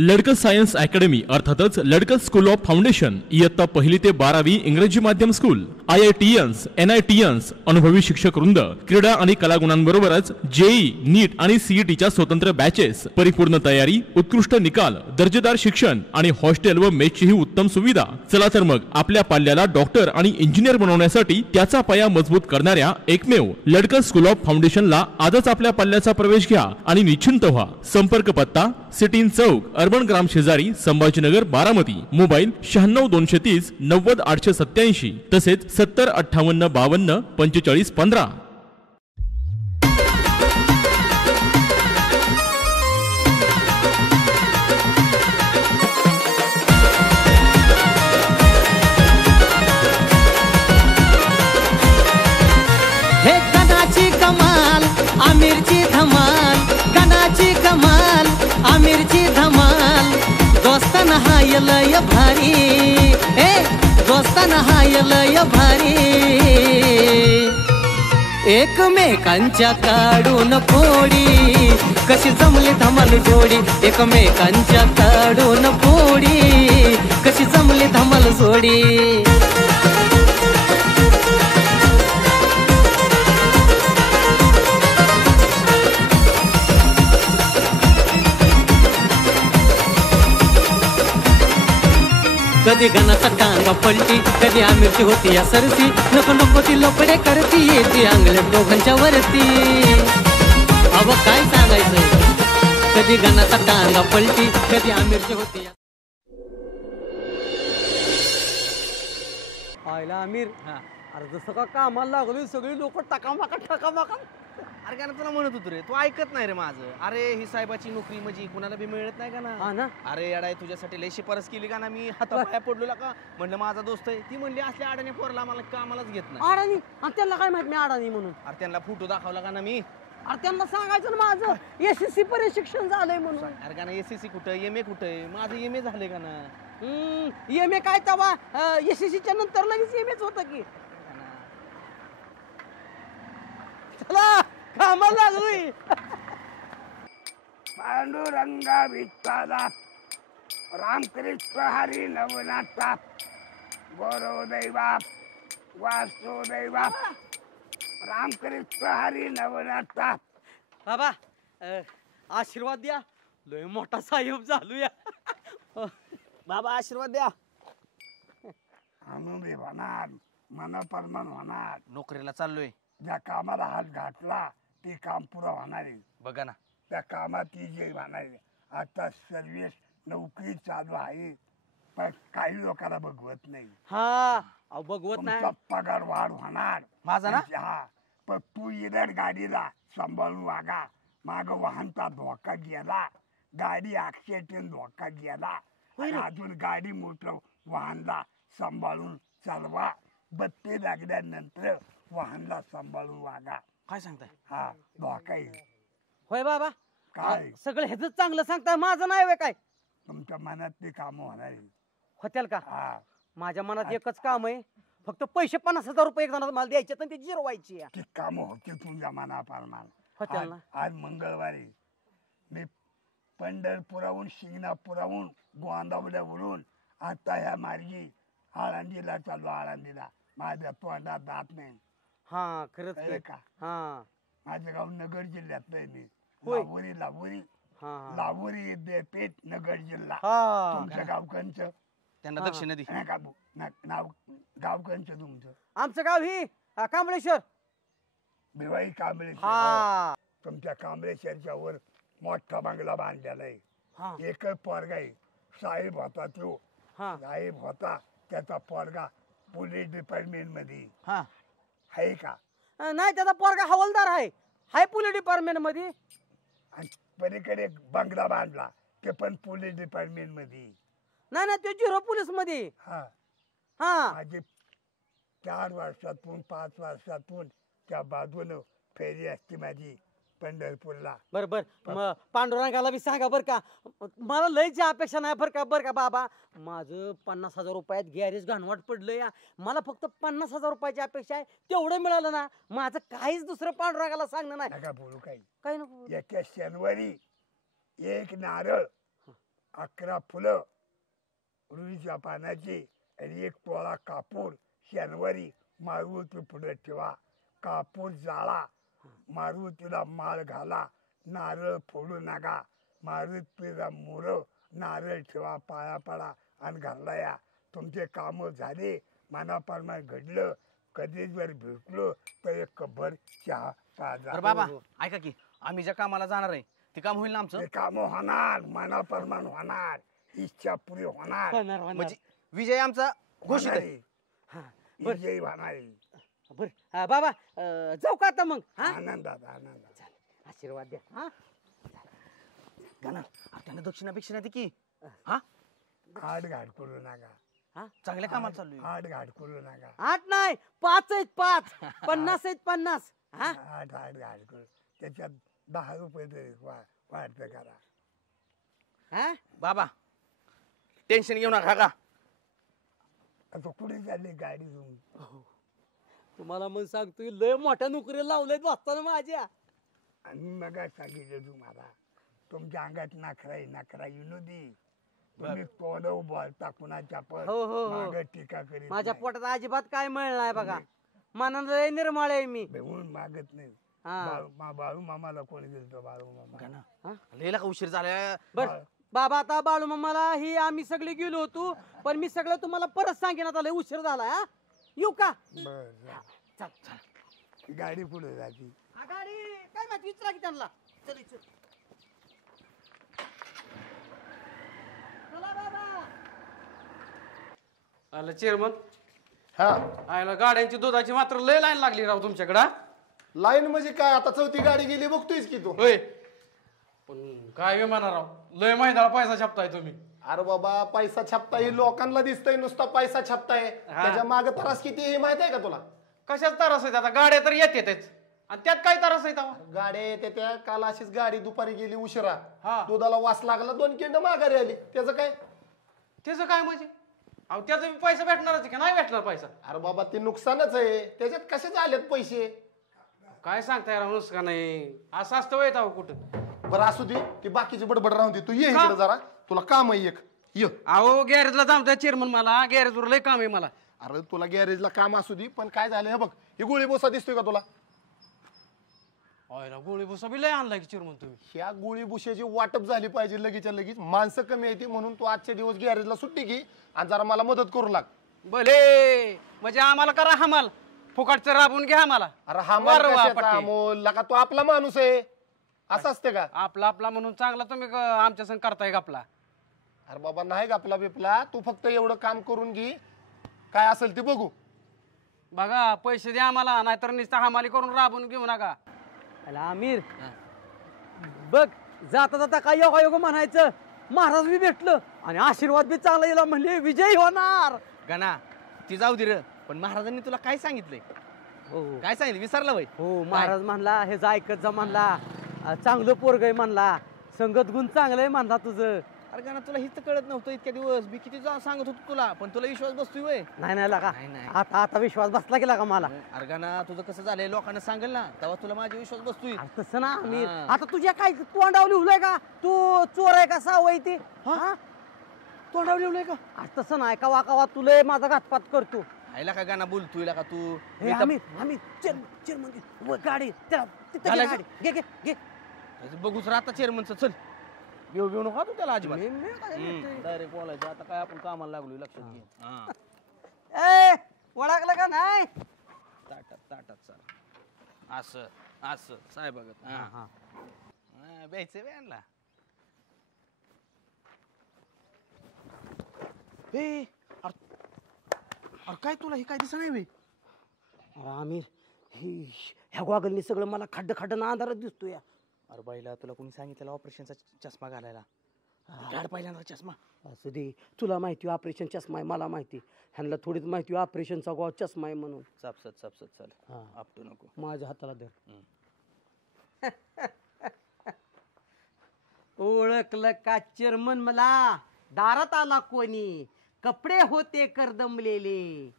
लडकस science academy अर्थातच लडकस school of foundation इयत्ता 1ली ते 12वी इंग्रजी माध्यम स्कूल, IITians, NITians, अनुभवी शिक्षक वृंद, क्रीडा आणि कलागुणांबरोबरच जेई, नीट आणि सीईटीच्या स्वतंत्र बॅचेस, परिपूर्ण तयारी, उत्कृष्ट निकाल, दर्जेदार शिक्षण आणि हॉस्टेल व मेसची ही उत्तम सुविधा। चला तर मग आपल्या पाल्याला डॉक्टर आणि इंजिनियर बनवण्यासाठी त्याचा पाया मजबूत करणाऱ्या एकमेव लडकस स्कूल ऑफ फाउंडेशनला आजच आपल्या पाल्याचा प्रवेश घ्या आणि निश्चिंत व्हा। संपर्क पत्ता सिटीन चौक, अर्बन ग्राम शेजारी, संभाजीनगर, बारामती। मोबाईल 96 230 90 887 तसेच 70 58 52 45 15। हे गणाची कमाल, आमिरची धमाल, गणाची कमाल, आमिरची धमाल, दोस्ताना हाय लय भारी, ए दोस्ताना हाय लय भारी, एकमेकांच्या काढून फोडी, कशी जमली धमाल जोडी, एकमेकांच्या काढून फोडी, कशी जमली धमाल जोडी। कधी गणाचा टांगा पलटी, कधी आमिरची होती या सरसी, नको नको ती लपडे करती, येते अंगले दोघांच्या वरती। अव काय सांगायचं, कधी गणाचा टांगा पलटी, कधी आमिरची होती या। आयला आमिर, अरे जसं का कामाला लागलोय सगळी लोक टकामाका टकामाका। अरे गाणं तुला म्हणत होतो रे, तू ऐकत नाही रे माझं। अरे ही साहेबाची नोकरी म्हणजे कुणाला बी मिळत नाही का ना। हा ना। अरे अडाय तुझ्यासाठी लय शिफारस केली का ना मी, हातापाया पडलो का म्हणलं माझा दोस्त आहे, ती म्हणली असल्या अडाणी पोरला मला कामालाच घेत नाही। अडाणी? आणि त्यांना काय माहित मी अडाणी म्हणून? अरे त्यांना फोटो दाखवला का ना मी, अरे त्यांना सांगायचं ना माझं SSC पर्यंत शिक्षण झालंय म्हणून। अरे का ना SSC कुठं, MA कुठं, माझं MA झालंय का ना। MA काय तवा SSCच्या नंतर लगेच MAच होतं की। चला कामाला लागलोय। पांडुरंगा विठ्ठला रामकृष्ण हरी नवनाथा गोरोदैवा वासुदेवा रामकृष्ण हरी नवनाथा। बाबा आशीर्वाद द्या, लय मोठा साहेब झालूया। बाबा आशीर्वाद द्या। आनंदी होणार, मनप्रमाण होणार, नोकरीला चाललोय, ज्या कामाला हात घातला ते काम पुरं होणार आहे। बघा ना त्या कामात ती जे होणार आहे, आता सर्व्हिस नोकरी चालू आहे, पण काही लोकांना बघवत नाही। हा बघवत नाही, तुमचा पगार वाढ होणार माझा ना। हा पण तू इधर गाडीला सांभाळून वागा, माग वाहनचा धोका गेला, गाडी ऍक्सिडेंट धोका गेला, आणि अजून गाडी मोटर वाहनला सांभाळून चालवा, बत्ती लागल्यानंतर वाहनला सांभाळून वागा। काय सांगताय? हा धोका येईल। होय बाबा काय सगळं हेच चांगलं सांगताय, माझं नाही होय काय? तुमच्या मनातली काम होणार आहे। होत्याल का? हा माझ्या मनात एकच काम आहे, फक्त पैसे 50,000 रुपये एक जणाला मला द्यायचे आणि ती जिरवायची। ती काम होती तुमच्या मनाप्रमाणे। होत्याल ना? आज मंगळवारी मी पंढरपुराहून, शिंगणापुराहून, गोंदावल्यावरून आता ह्या मार्गी आळंदीला चालू। आळंदीला माझ्या तोंडात दात नाही। हा खरंच कळलं का? हा माझं गाव नगर जिल्ह्यातलं आहे मी। होय. लावुरी हा लावुरी पेठ नगर जिल्हा। हा तुमच्या गावकंच त्यांना दक्षिण नदी नाव गावकंच तुमचं? आमचं गाव ही कांबळेश्वर। भिवाई कांबळेश्वर। हा तुमच्या कांबळेश्वरच्या वर मोठा बंगला बांधलेला आहे। हा एक पोरगा आहे, साहेब होता तो, हा साहेब होता, त्याचा पोरगा पोलीस डिपार्टमेंट मध्ये हा आहे का? नाही त्याचा पोरगा हवालदार आहे, हाय पोलीस डिपार्टमेंट मध्ये। आणि पलीकडे बंगला बांधला, ते पण पोलीस डिपार्टमेंट मध्ये। नाही नाही तो 0 पोलीस मध्ये। हा हा माझे 4 वर्षातून 5 वर्षातून त्या बाजूनं फेरी असते माझी पंढरपूरला। बर बर पांडुरंगाला बी सांगा बर का, मला लयची अपेक्षा नाही बर का बाबा। माझं 50,000 रुपयात गॅरेज घाणवाट पडलंय, मला फक्त 50,000 रुपयाची अपेक्षा आहे, तेवढं मिळालं ना माझं काहीच दुसरं पांडुरंगाला सांगणं नाही। नका बोलू काही काय नको एका शनिवारी एक नारळ 11 फुलं रुईच्या पानाची आणि 1 तोळा कापूर शनिवारी मारुती पुढे ठेवा. कापूर जाळा, मारुतीला माळ घाला, नारळ फोडू नका. मारुतीला मोर नारळ ठेवा, पाया पडा आणि घरला या. तुमचे काम झाले, मनाप्रमाणे घडलं. कधी जर भेटलो तर एक कब्बर चहा पाजा. अरे बाबा ऐका की आम्ही ज्या कामाला जाणार आहे ते काम होईल ना आमचं? ते काम होणार, मनाप्रमाणे होणार, इच्छा पुरी होणार. होणार होणार. म्हणजे विजय आमचा घोषित आहे. हा, बर विजयी होणार. बर बाबा जाऊ का आता मग? हा आनंदात आनंदात. आशीर्वाद द्या. हा गणा त्यांना दक्षिणापेक्षा दे की. हा आठ घाट करू नका. चांगल्या कामाला चाललोय. आठ घाट करू नका. 8 नाही 5 आहेत 5. 50 आहेत 50. हा आठ घाट करू. त्याच्यात 10 रुपये तरी वाढत करा. हा बाबा टेन्शन घेऊ नका का. आता कुठे चालली गाडी घेऊन? तुम्हाला मग सांगतोय लय मोठ्या नोकरीला लावलेत वाचताना माझ्या. आणि मग सांगितलं तुम्हाला तुमच्या अंगात नखरा विनोदी. तुम्ही तोंड बोलता कुणाच्या पण हो, हो, हो. मागं टीका करीत माझ्या नाही. पोटात अजिबात काय मिळणार नाही बघा. मनाला लय निर्मळ आहे मी. भेऊन मागत नाही. हा बाळू मामाला कोणी दिलतो? बाळू मामा. गणा लयला का उशीर झाला. बर बाबा आता बाळू मामाला ही आम्ही सगळे गेलो होतो, पण मी सगळं तुम्हाला परत सांगेन. आता लय उशीर झाला. हा येऊ का? बर चल चल. गाडी पुढे जाती. गाडी काय माहिती विचारा की त्यांना. चल चल. चला बाबा. आलं चेअरमन. हा आयला गाड्यांची दुधाची मात्र लय लाईन लागली राव तुमच्याकडं. लाईन म्हणजे काय? आता 4थी गाडी गेली बघतोयस की तू. होय पण काय विमाना राव लय मैदाला पैसा छापताय तुम्ही. अरे बाबा पैसा छापताय लोकांना दिसतंय नुसता पैसा छापताय. त्याच्या माग त्रास किती हे माहित आहे का तुला? कशाच त्रास आहेत आता? गाड्या तर येतेच आणि त्यात काय त्रास आहेत अहो? गाड्या येते त्या. काल अशीच गाडी दुपारी गेली उशिरा. हा. दुधाला वास लागला 2 किंड माघारी आली. त्याचं काय? त्याचं काय म्हणजे? अहो त्याचा पैसा भेटणारच का नाही भेटणार पैसा? अरे बाबा ते नुकसानच आहे. त्याच्यात कशाचे आलेत पैसे? काय सांगताय राव नुसका नाही असं असतं वय अहो कुठं. बरं असू दे ती बाकीची बडबड राहून दे. तू ये का? इकडे जरा, तुला काम आहे एक. ये. अहो गॅरेजला जामतोय चेअरमन, मला गॅरेजवर लय काम आहे मला. अरे तुला गॅरेजला काम असू दे, पण काय झालं हे बघ. ही गोळी बोसा दिसतोय का तुला? आयला गोळी भुसा बी लय आणलाय की चेअरमन तुम्ही. ह्या गोळी भुशाची वाटप झाली पाहिजे लगेचच्या लगेच. माणसं कमी येते म्हणून तू आजच्या दिवस गॅरेजला सुट्टी घे आणि जरा मला मदत करू लाग. भले म्हणजे आम्हाला करा हमाल फुकटचं राबून घ्या आम्हाला. अरे हा बरं वा, कशाचा पट्टी. अमोल लका, तो आपला माणूस आहे. असं असते का? आपला आपला म्हणून चांगला तुम्ही आमच्या संग करताय का आपला? अरे बाबा नाही गापला बिपला. तू फक्त एवढं काम करून घे, काय असेल ते बघू. बघा पैसे द्या आम्हाला, नाहीतर नुसतं हमाली करून राबून घेऊ नका. अला आमिर बघ जाता जाता काय योगायोग म्हणायचं. महाराज बी भेटलं आणि आशीर्वाद बी चांगला येईल म्हणले विजयी होणार. गणा ती जाऊ दे रे, पण महाराजांनी तुला काय सांगितलंय? हो काय सांगितलं विसरला बाई? हो महाराज म्हणला हे ऐकत जा म्हणला. चांगलं पोरग आहे म्हणला. संगत गुण चांगलं आहे म्हणला तुझं. अरे गणा तुला हिच कळत नव्हतं इतक्या दिवस. मी किती सांगत होतो तुला, पण तुला विश्वास बसतोय वय. नाही नाही लागा नाही, नाही. आता आता विश्वास बसला गेला का मला? अरे गणा तुझं कसं झालंय लोकांना सांगेल ना तेव्हा तुला माझा विश्वास बसतोय. अरे तसं ना आमिर, हा. आता तुझ्या काय तोंडावर लिहिलंय का तू चोर आहे का सावय ते? हा तोंडावर लिहिलंय का? अरे तसं नाही कवा कवा तुला माझा घातपात करतो. आईला का गाणं बोलतोय का तू? हे मी तर- आमिर आमिर चल म्हणजे गाडी त्याला तिथं घे घालायचं? गाडी. घे घे घे. बघूच राहता चेअरमनचं. चल घेऊ नका तू त्याला अजिबात. मी काय म्हणतोय? डायरेक्ट बोलायचं. आता काय आपण कामाला लागलोय लक्षात घे. हा. ए ओळखलं का नाही? ताटात सर असं असं साहेब बघत. हा ब्यायचं व्यानला. अरे काय तुला हे काय दिसत नाही बे? अरे आमिर ह्या गॉगलनी सगळं मला खड्ड खड्ड ना अंधारात दिसतोय. अरे बाईला तुला कोणी सांगितलं ऑपरेशनचा चष्मा घालायला? गाड पहिल्यांदा चष्मा. असू दे तुला माहिती ऑपरेशन चष्मा आहे मला माहिती. ह्यांना थोडीच माहिती ऑपरेशनचा गॉ चष्मा आहे म्हणून. चापसत चल. हा. आपटू नको. माझ्या हाताला धर. ओळखलं का चेअरमन मला? दारात आला कोणी? कपडे होते करदमलेले,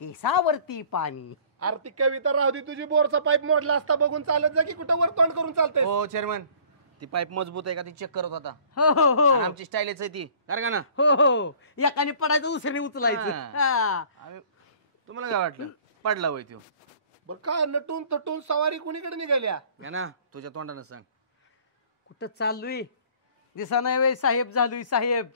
केसावरती पाणी. अरे ती कविता राहू दे तुझी. बोरचा पाईप मोडला असता बघून चालत जा की कुठं वर तोंड करून चालतंय. हो चेअरमन ती पाईप मजबूत आहे का ती चेक करत होता. हो हो हो आणि आमची स्टाईलच आहे ती का ना. हो हो एकाने पडायचं दुसऱ्याने उचलायचं. हा. तुम्हाला काय वाटलं पडला होय त्यो बरं काय नटून तटून सवारी कुणीकडे निघाल्या? का ना तुझ्या तोंडानं सांग. कुठं चाललोय दिसा नाही वे साहेब झालोय साहेब.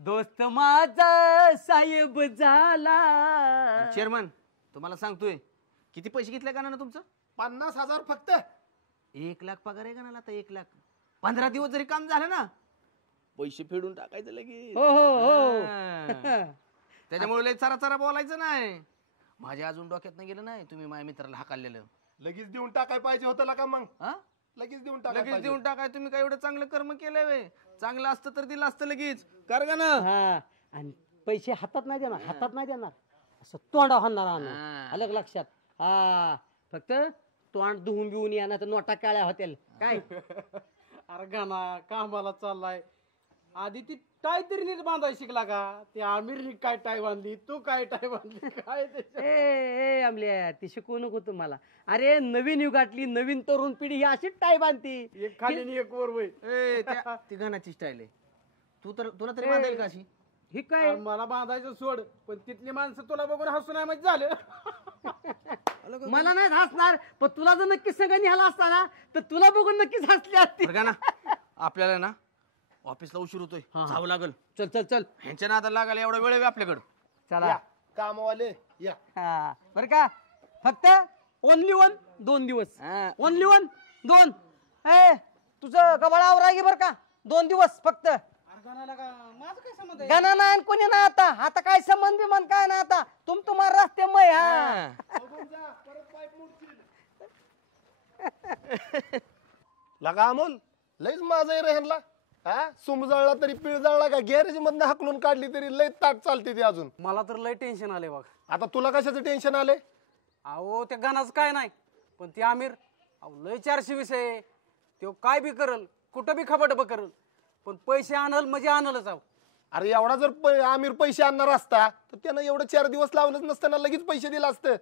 दोस्त माझा साहेब झाला. चेअरमन तुम्हाला सांगतोय किती पैसे घेतले का ना तुमचं? 50,000 फक्त. 1 लाख पगार आहे का ना आता? 1 लाख 15 दिवस जरी काम झालं ना पैसे फेडून टाकायचं लगेच. हो हो हो त्याच्यामुळे लय चरा चरा बोलायचं नाही. माझ्या अजून डोक्यात नाही गेलं नाही तुम्ही माझ्या मित्राला हाकाललेलं. लगेच देऊन टाकाय पाहिजे होतं का मग? हा लगेच देऊन लगेच देऊन टाकाय. तुम्ही काय एवढं चांगलं कर्म केलंय वे? चांगलं असतं तर दिलं असतं लगेच कर का ना. हा आणि पैसे हातात नाही देणार, हातात नाही देणार, असं तोंडा हाणणार आणून. हा. अलग लक्षात. हा फक्त तोंड धुवून बिवून या ना तर नोटा काळ्या होतील काय. अरे गाणा कामाला चाललाय. आधी ती टाय तरी नीट बांधायला शिकला का? ते आमिरनी काय टाय बांधली, तू काय टाय बांधली काय त्याच्यात? ए आमल्या ती शिकवू नको तुम्हाला. अरे नवीन युगातली नवीन तरुण पिढी ही अशीच टाय बांधती. एक खाली आणि एक वर वय. ती गाण्याची स्टाईल आहे. तुला तरी बांधेल का अशी? ही काय अरे मला बांधायचं सोड, पण तिथली माणसं तुला बघून हसून नाही म्हणजे झालं. मला नाही हसणार, पण तुला जर नक्की सगळं निघाला असता ना तर तुला बघून नक्कीच हसली असती. बरं का ना आपल्याला ना ऑफिसला उशीर होतोय, जावं लागल. चल चल चल ह्यांच्या नादाला लागायला एवढा वेळ आहे आपल्याकडं. चला. या, कामवाले या. हा बरं का फक्त ओनली 1 2 दिवस. हा. ओनली 1 2. ए तुझं गबाळावर आहे बरं का 2 दिवस फक्त. अरे गाण्याला का माझं काय संबंध आहे? गाणं नाही कोणी ना आता आता काय संबंध बिमान काय ना आता तुम्हाला रस्ते मय. हा लगा अमोल लईच माझा रे ह्यांना. हा सुम जळला तरी पीळ जळला का गॅरेज मधनं हाकलून काढली तरी लई ताट चालते ती अजून. मला तर लय टेन्शन आले बघ. आता तुला कशाचं टेन्शन आले? अहो त्या गाण्याचं काय नाही, पण ती आमिर अहो लय 420 आहे. तो काय बी करल, कुठं बी खबड करल, पण पैसे आणल म्हणजे आणलच. अहो अरे एवढा जर आमिर पैसे आणणार असता तर त्यानं एवढं 4 दिवस लावलंच नसताना लगेच पैसे दिलं असतं.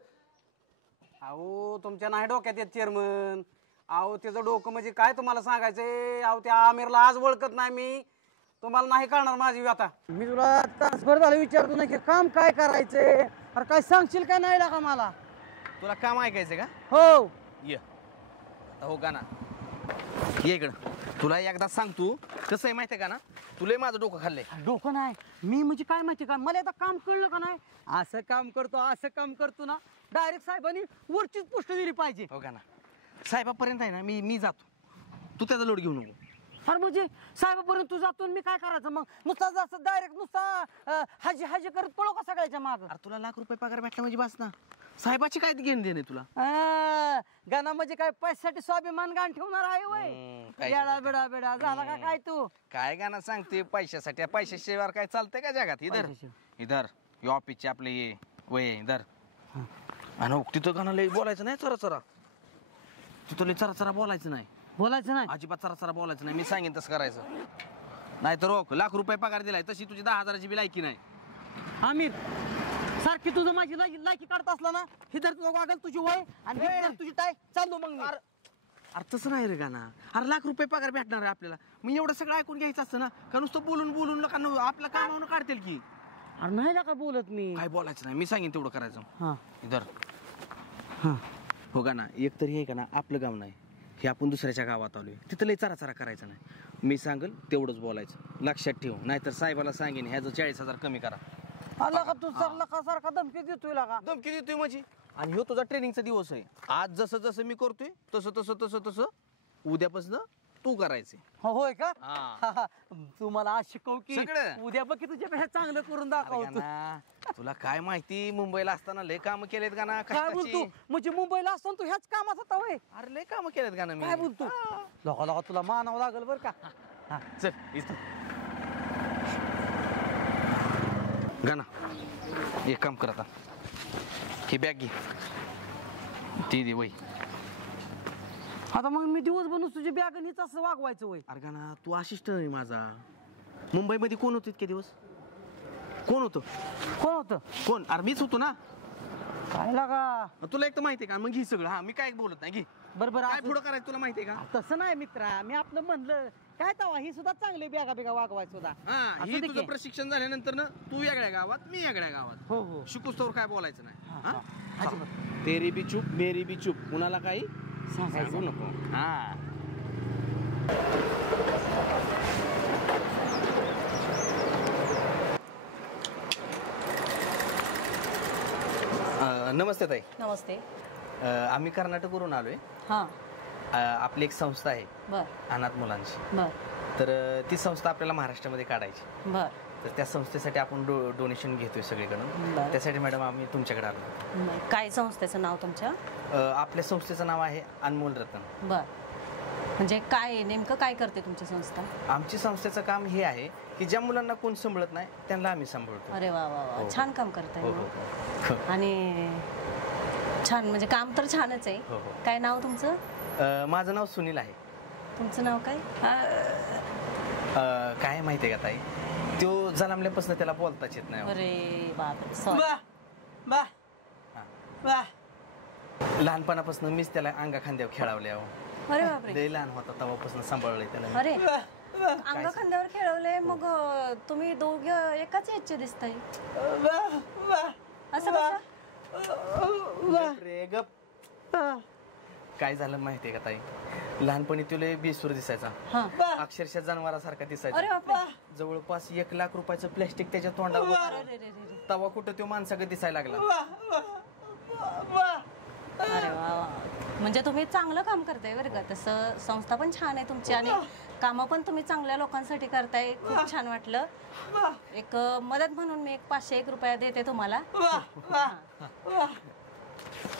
अहो तुमच्या नाही डोक्यात येत चेअरमन. अहो त्याचं डोकं म्हणजे काय तुम्हाला सांगायचंय. अहो त्या आमिरला आज ओळखत नाही मी, तुम्हाला नाही कळणार माझी व्यथा. मी तुला तासभर झालं विचारतो ना की काम काय करायचंय. अरे काय सांगशील का नाही का मला? तुला काम ऐकायचं का? हो ये आता हो का ना ये इकडं. तुला एकदा सांगतो कसं आहे माहितीये का ना, तुला माझं डोकं खाल्लंय. डोकं नाही मी म्हणजे काय माहिती का मला आता काम कळलं का नाही. असं काम करतो ना डायरेक्ट साहेबांनी वरचीच पोस्ट दिली पाहिजे. हो का ना साहेबापर्यंत आहे ना मी जातो, तू त्याचा लोड घेऊ नको. अरे म्हणजे साहेबापर्यंत तू जातो मी काय करायचं मग? नुसता जास्त डायरेक्ट नुसता हाजी हाजी करत पळो का सगळ्याच्या माग? अरे तुला लाख रुपये पगार भेटला म्हणजे बस ना. साहेबाची काय घेणं देणे तुला? गाणं म्हणजे काय पैशासाठी स्वाभिमान गाण ठेवणार आहे वय? बेडा बेडा बेडा झाला का काय तू? काय गाणं सांगते पैशासाठी? पैशाशिवाय काय चालतंय का जगात? इधर हे ऑफिसचे आपले ये वय इधर. आणि तिथं गाणं लय बोलायचं नाही चरा चरा. तिथं लय चरा चरा बोलायचं नाही. बोलायचं नाही अजिबात चरा चरा बोलायचं नाही. मी सांगेन तसं करायचं. नाही तर रोख लाख रुपये पगार दिलाय तशी तुझी 10,000ची बी लायकी नाही. आमिर सारखी तुझं माझी लायकी काढत असला ना हिधर तुझं वागल तुझी वय आणि हिधर तुझी टाय चाललो मग मी. अरे तसं नाही रे गाणं. अरे लाख रुपये पगार भेटणार आहे आपल्याला. मी एवढं सगळं ऐकून घ्यायचं असतं ना का नुसतं बोलून बोलून लोकांना आपल्या कामावून काढतील की. अरे नाही का बोलत मी. काय बोलायचं नाही. मी सांगेन तेवढं करायचं. हा इधर हो का ना एक तरी आहे का ना आपलं गाव नाही हे आपण दुसऱ्याच्या गावात आलोय तिथं लय चरा चरा करायचं नाही. मी सांगल तेवढंच बोलायचं लक्षात ठेव. नाहीतर साहेबाला सांगेन ह्याचं 40,000 कमी करा. आला का तू सारखा धमकी देतोय का? धमकी देतोय माझी. आणि ह्यो तुझा ट्रेनिंगचा दिवस आहे. आज जसं जसं मी करतोय तसं तसं तसं तसं उद्यापासून तू करायचे. होय का? हा. तू मला आज शिकव की सगळं. उद्या बघ की तुझ्यापेक्षा चांगलं करून दाखवतो. तुला काय माहिती मुंबईला असताना लय काम केलेत का ना काय बोलतो म्हणजे मुंबईला असताना तू ह्याच कामात होता होय? अरे लय काम केलेत का ना मी. काय बोलतो लोका तुला मानावं लागल बर का. चल इथं गाना एक काम कर आता ही बॅग घे ती दे वय. आता मग मी दिवस बनून तुझी बॅग नीच असं वागवायचं वय? अरे गाना तू असिस्टंट आहे माझा. मुंबईमध्ये कोण होतं इतके दिवस? कोण होतं? कोण होतं? कोण? अरे मीच होतो ना. काय लागा तुला एक तर माहितीये का मग घे सगळं. हा मी काय बोलत नाही, घे. बरोबर काय पुढं करायचं तुला माहितीये का? तसं नाही मित्रा, मी आपलं म्हणलं काय तवा ही सुद्धा चांगली बेगा बेगा वागवाय सुद्धा. हा असू ही दे तुझं की. प्रशिक्षण झाल्यानंतर ना तू वेगळ्या गावात मी वेगळ्या गावात हो हो शिकूस तर काय बोलायचं नाही. हा, हा? हा. अजिबात. तेरी बी चूप मेरी बी चूप, कुणाला काही सांगायचं सांगू नको. हा नमस्ते ताई. नमस्ते. आम्ही कर्नाटकवरून आलोय. हां आपली एक संस्था आहे बर अनाथ मुलांची. बर तर ती संस्था आपल्याला महाराष्ट्रामध्ये काढायची. बर तर त्या संस्थेसाठी आपण डोनेशन घेतोय सगळीकडून. बरं. त्यासाठी मॅडम आम्ही तुमच्याकडे आलो. बर. काय संस्थेचं नाव तुमच्या? आपल्या संस्थेचं नाव आहे अनमोल रत्न. बर. म्हणजे काय नेमकं काय करते तुमची संस्था? आमची संस्थेचं काम हे आहे की ज्या मुलांना कोण सांभाळत नाही त्यांना आम्ही सांभाळतो. अरे वा वा वा हो. छान काम करताय हो हो मग. हो. आणि छान म्हणजे काम तर छानच आहे. हो, हो. काय नाव तुमचं? माझं नाव सुनील आहे. तुमचं नाव काय? काय माहितीये का ताई, तो जन्मल्यापासून त्याला बोलताच येत नाही. अरे बापरे सॉरी. लहानपणापासून मीच त्याला अंगा खांद्यावर खेळावले. अरे बापरे. लय लहान होता तेव्हापासून सांभाळलंय त्याला. अरे अंग खांद्यावर खेळवले मग तुम्ही दोघं एकाच ह्याचे दिसताय असं कसं? गप रे गप. काय झालं माहितीये का ताई, लहानपणी तुला बेसूर दिसायचा. हां. अक्षरशः जनावरासारखा अरे दिसायचा. बापरे. जवळपास 1,00,000 रुपयाचं प्लॅस्टिक त्याच्या तोंडावर होतं. अरे रे रे रे. तवा कुठं तो माणसाकडे दिसायला लागला. अरे वा वा. म्हणजे तुम्ही चांगलं काम करताय बरं का. तसं संस्था पण छान आहे तुमची आणि कामं पण तुम्ही चांगल्या लोकांसाठी करताय. खूप छान वाटलं. एक मदत म्हणून मी एक 501 रुपया देते तुम्हाला.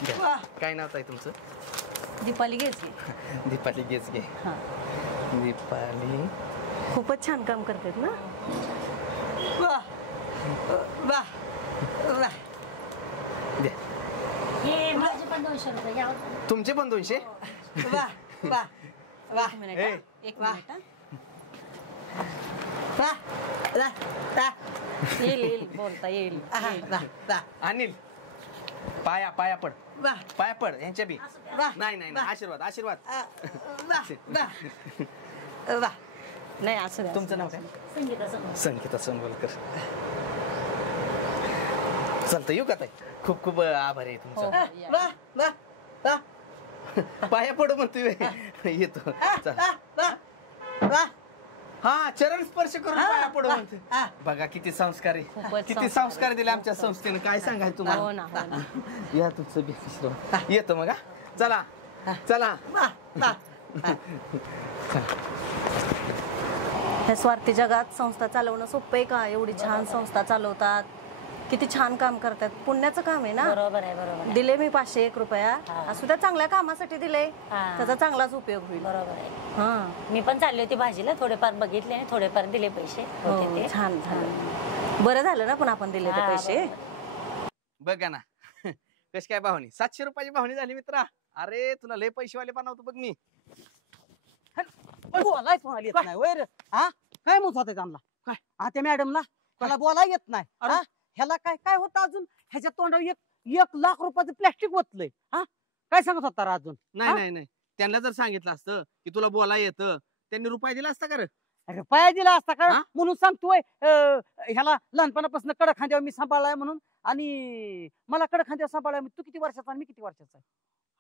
घ्या. काय नाव ताई तुमचं? दीपाली घ्यायची. दीपाली गेचगे. हां. दीपाली. खूपच छान काम करतात ना. द्या. हे माझे पण 200 रुपये यावर. तुमचे पण 200. एक मिनिट ए. हां. एक मिनिट हां. येईल येईल बोलता येईल. अनिल पाया पाया पड. पाया पड यांच्या बी. नाही नाही नाही, आशीर्वाद आशीर्वाद. नाही असं द्या. तुमचं नाव काय? संगीता समोर. संगीता सोनवलकर. चालतं येऊ का ताई? खूप खूप आभार आहे हो, तुमचा. हो, या. पाया पडू म्हणतोय. येतो. हा चरण स्पर्श करून पाया पडू म्हणतोय. बघा किती संस्कार आहे. खूपच किती संस्कार दिले आमच्या संस्थेने. काय सांगायचं हो तुम्हाला. ना हो ना. या तुमचं बी. येतो मग. चला चला. ह्या स्वार्थी जगात संस्था चालवणं सोपं आहे का? एवढी छान संस्था चालवतात. किती छान काम करतात. पुण्याचं काम आहे ना. बरोबर आहे बरोबर आहे. दिले मी 501 रुपया. असू त्या चांगल्या कामासाठी दिले. हा. त्याचा चांगलाच उपयोग होईल. बरोबर आहे. हा मी पण चालली होती भाजीला, थोडेफार बघितले आणि थोडेफार दिले पैसे होते हो, ते. छान झालं. बरं झालं ना पण आपण दिले ते हा, पैसे. बघा ना. कशी काय भावनी. 700 रुपयाची भावनी झाली मित्रा. अरे तुला लय पैसेवाले बनवतो बघ मी. बोलाय कोणाला येत नाही वैर. हा काय म्हणत होते त्यांना? काय हा त्या मॅडमला त्याला बोलाय येत नाही. हा? ह्याला काय काय होतं अजून? ह्याच्या तोंडावर 1,00,000 रुपयाचं प्लॅस्टिक ओतलंय. हा काय सांगत होता रे अजून? नाही नाही नाही, त्यांना जर सांगितलं असतं की तुला बोला येतं, त्यांनी रुपया दिला असता का रे? रुपया दिला असता का हा? म्हणून सांगतोय. ह्याला लहानपणापासून कडक खांद्यावर मी सांभाळलाय म्हणून. आणि मला कडक खांद्यावर सांभाळलाय. तू किती वर्षाचा आणि मी किती वर्षाचा आहे?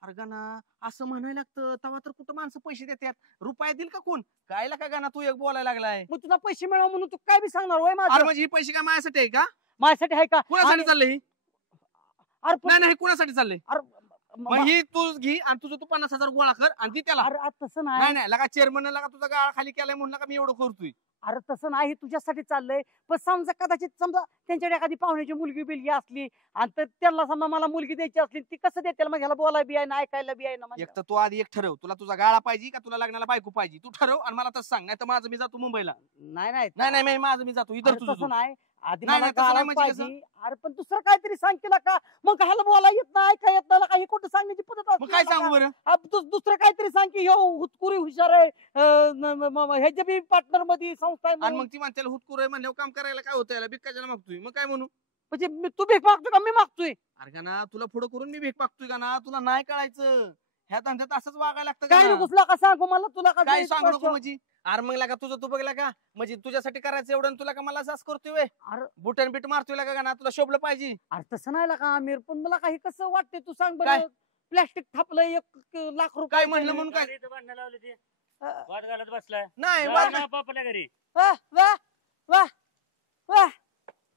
अरे गाना असं म्हणायला लागतं तेव्हा तर कुठं माणसं पैसे देतात. रुपया दिल का कोण? कायला का गाना तू एक बोलायला लागलाय. मग तुला पैसे मिळव म्हणून तू काय बी सांगणार होय अरे माझं? म्हणजे ही पैसे काय माझ्यासाठी आहे का? माझ्यासाठी आहे का? कुणासाठी आणि- चाललंय ही? अरे पण- नाही नाही कुणासाठी चाललंय? अरे मग ही तू घे आणि तुझं तू 50,000 गोळा कर आणि ती त्याला. अरे तसं नाही नाही. नाही लगा चेअरमन लगा तुझा गाळा खाली केलाय म्हणून का मी एवढं करतोय. अरे तसं नाही, तुझ्यासाठी चाललंय. पण समजा कदाचित समजा त्यांच्याकडे एखादी पाहुण्याची मुलगी बिलगी असली आणि तर त्यांना समजा मला मुलगी द्यायची असली, ती कसं देतील मग? ह्याला बोलाय बी आहे ना ऐकायला बी आहे ना. एक तर तू आधी एक ठरव, तुला तुझा गाळा पाहिजे का तुला लग्नाला बायको पाहिजे? तू ठरव आणि मला तसं सांग. नाही तर माझं मी जातो मुंबईला. नाही नाही नाही नाही मी माझं मी जातो. इधर अरे तुझं तसं नाही. आधी नाही, मला नाही, तसं गाळा नाही म्हणजे पाहिजे. अरे पण दुसरं काहीतरी सांग केला का? मग ह्याला बोला येत नाही, ऐका येत नाही, काही खोटं सांगण्याची पद्धत मग काय सांगू बरं? दुसरं काहीतरी सांग की ह्यो हुतकुरी हुशार आहे. ह्याच्या बी पार्टनर मध्ये संस्था आहे आणि म्हणून. मग ती म्हणते हुतकुर आहे म्हणल्यावर काम करायला काय होतं? याला बिकायला मागतोय मग काय म्हणू? म्हणजे तू भीक मागतोय का मी मागतोय? अरे का ना तुला पुढे करून मी भीक मागतोय का ना, तुला नाही कळायचं ह्या धंद्यात असंच वागायला लागतं काय का? नकोस का सांगू मला, तुला का काय सांगू नको म्हणजे? अरे मग लागा तुझं तू बघला का, म्हणजे तुझ्यासाठी करायचं एवढं आणि तुला का मला असं करतोय व्हय? अरे बुटन बीट मारतोय का ना, तुला शोभलं पाहिजे. अरे तसं नाही का आमिर, पण मला काही कसं वाटतंय तू सांग काय? बरं. प्लॅस्टिक थापलं 1 लाख रुपये. काय म्हणलं म्हणून काय? भांडणं लावली ते अ, वाद घालत बसलाय. नाही जा वाद- ना बापाला घरी. वा वा वा वा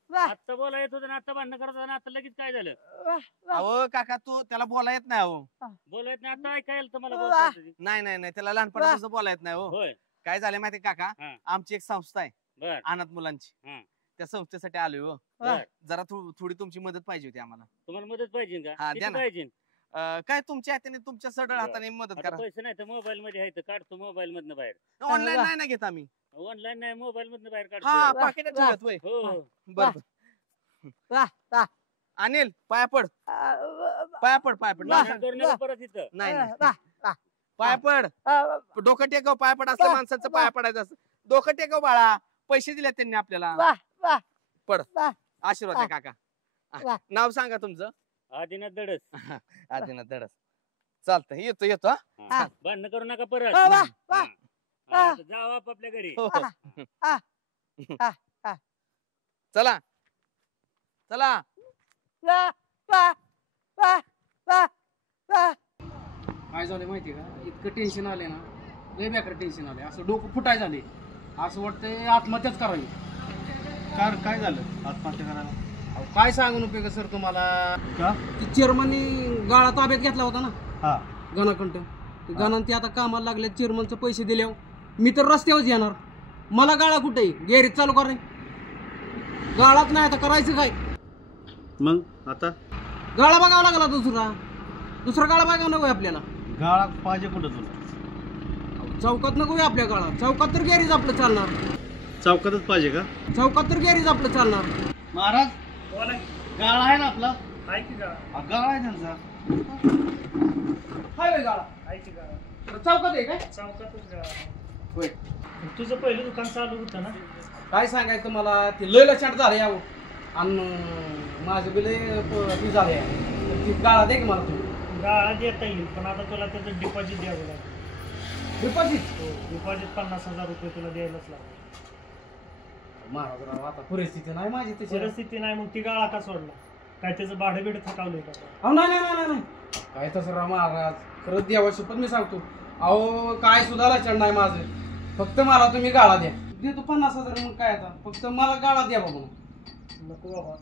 वा आता बोला येत होतं ना, आता भांडणं करत होता ना, आता लगेच काय झालं? वा वा. अहो काका तू त्याला बोला येत नाही अहो. बोलत नाही आता ऐकायला तर मला वा. बोलता येतं ते. नाही नाही नाही त्याला लहानपणापासून बोला येत नाही हो. होय काय झालं माहिती काका, हा. आमची एक संस्था आहे बर अनाथ मुलांची, हा. त्या संस्थेसाठी आलोय हो. बर. जरा थोडी तुमची मदत पाहिजे होती आम्हाला. तुम्हाला मदत पाहिजे का? हा, किती द्या ना. पाहिजे? काय तुमच्या हाताने तुमच्या सरळ हाताने मदत आता करा. पैसे नाही तर मोबाईल मध्ये आहे तर काढतो मोबाईल मधनं बाहेर. ऑनलाईन नाही ना घेत आम्ही. ऑनलाईन नाही मोबाईल मधनं बाहेर हा काढतो. पाकिटात ठेवत होय. हो बर वा वा अनिल पाया पड पाया पड पाया पड. वा. नाही करू नका परत इथं. नाही वा वा. पाया पड. डोकं टेकव पाया पड, असं वा. माणसाचं पाया पडायचं असं. डोकं टेकव बाळा, पैसे दिले त्यांनी आपल्याला. वा वा पड वा. आशीर्वाद आहे काका. वा. नाव सांगा तुमचं. आदिनाथ दडस. आदिनाथ धडस. चालतं येतो येतो. हा. भांडणं करू नका परत. वा वा वा. हा, आता जाऊ आपापल्या घरी. हो, हो. हा. हा. चला चला. वा वा वा वा वा. काय झालं माहितीये का, इतकं टेन्शन आले ना, लय बेकार टेन्शन आले, असं डोकं फुटाय झाले, असं वाटतंय आत्महत्याच करावी. काय झालं आत्महत्या करायला? अहो, काय सांगू उपयोग सर तुम्हाला. का? ती चेअरमननी गाळा ताब्यात घेतला होता ना हा गणाकंठ, गणान ते आता कामाला लागले, चेअरमनचे पैसे दिल्यावर मी तर रस्त्यावर येणार, मला गाळा कुठे गॅरेज चालू कर, गाळाच नाही आता करायचं काय. मग आता गाळा बघावा लागला दुसरा गाळा बघावा नको आपल्याला. गाळा पाहिजे कुठं तुला? चौकात नको आपल्या गाळा, चौकात तर गॅरेज आपलं चालणार, चौकातच पाहिजे का? चौकात तर गॅरेज आपलं चालणार. महाराज गाळा आहे ना आपला? आहे की का? गाळा आहे त्यांचा. हाय होय गाळा, आहे की का? तर चौकात आहे काय? चौकातच का? होय. तुझं पहिलं दुकान चालू होतं ना? काय सांगायचं मला, ते लय लक्षात झालं यावं, आणि माझं बी लय ती झालं आहे, ती गाळा दे की मला तुम्ही. गाळा देता येईल पण आता तुला त्याचं डिपॉझिट द्यावं लागेल. डिपॉझिट डिपॉझिट 50,000 रुपये तुला द्यायलाच लागेल. महाराज राव, आता परिस्थिती नाही माझी तशी. परिस्थिती नाही मग ती गाळा का सोडला? काय त्याचं भाडं बिडं थकावलंय का? अहो नाही नाही नाही नाही, काय तसं राव महाराज, खरंच देवा शपथ मी सांगतो, अहो काय सुद्धा लक्षण नाही माझं, फक्त मला तुम्ही गाळा द्या, देतो 50,000. मग काय आता, फक्त मला गाळा द्या बाबा. नको बाबा,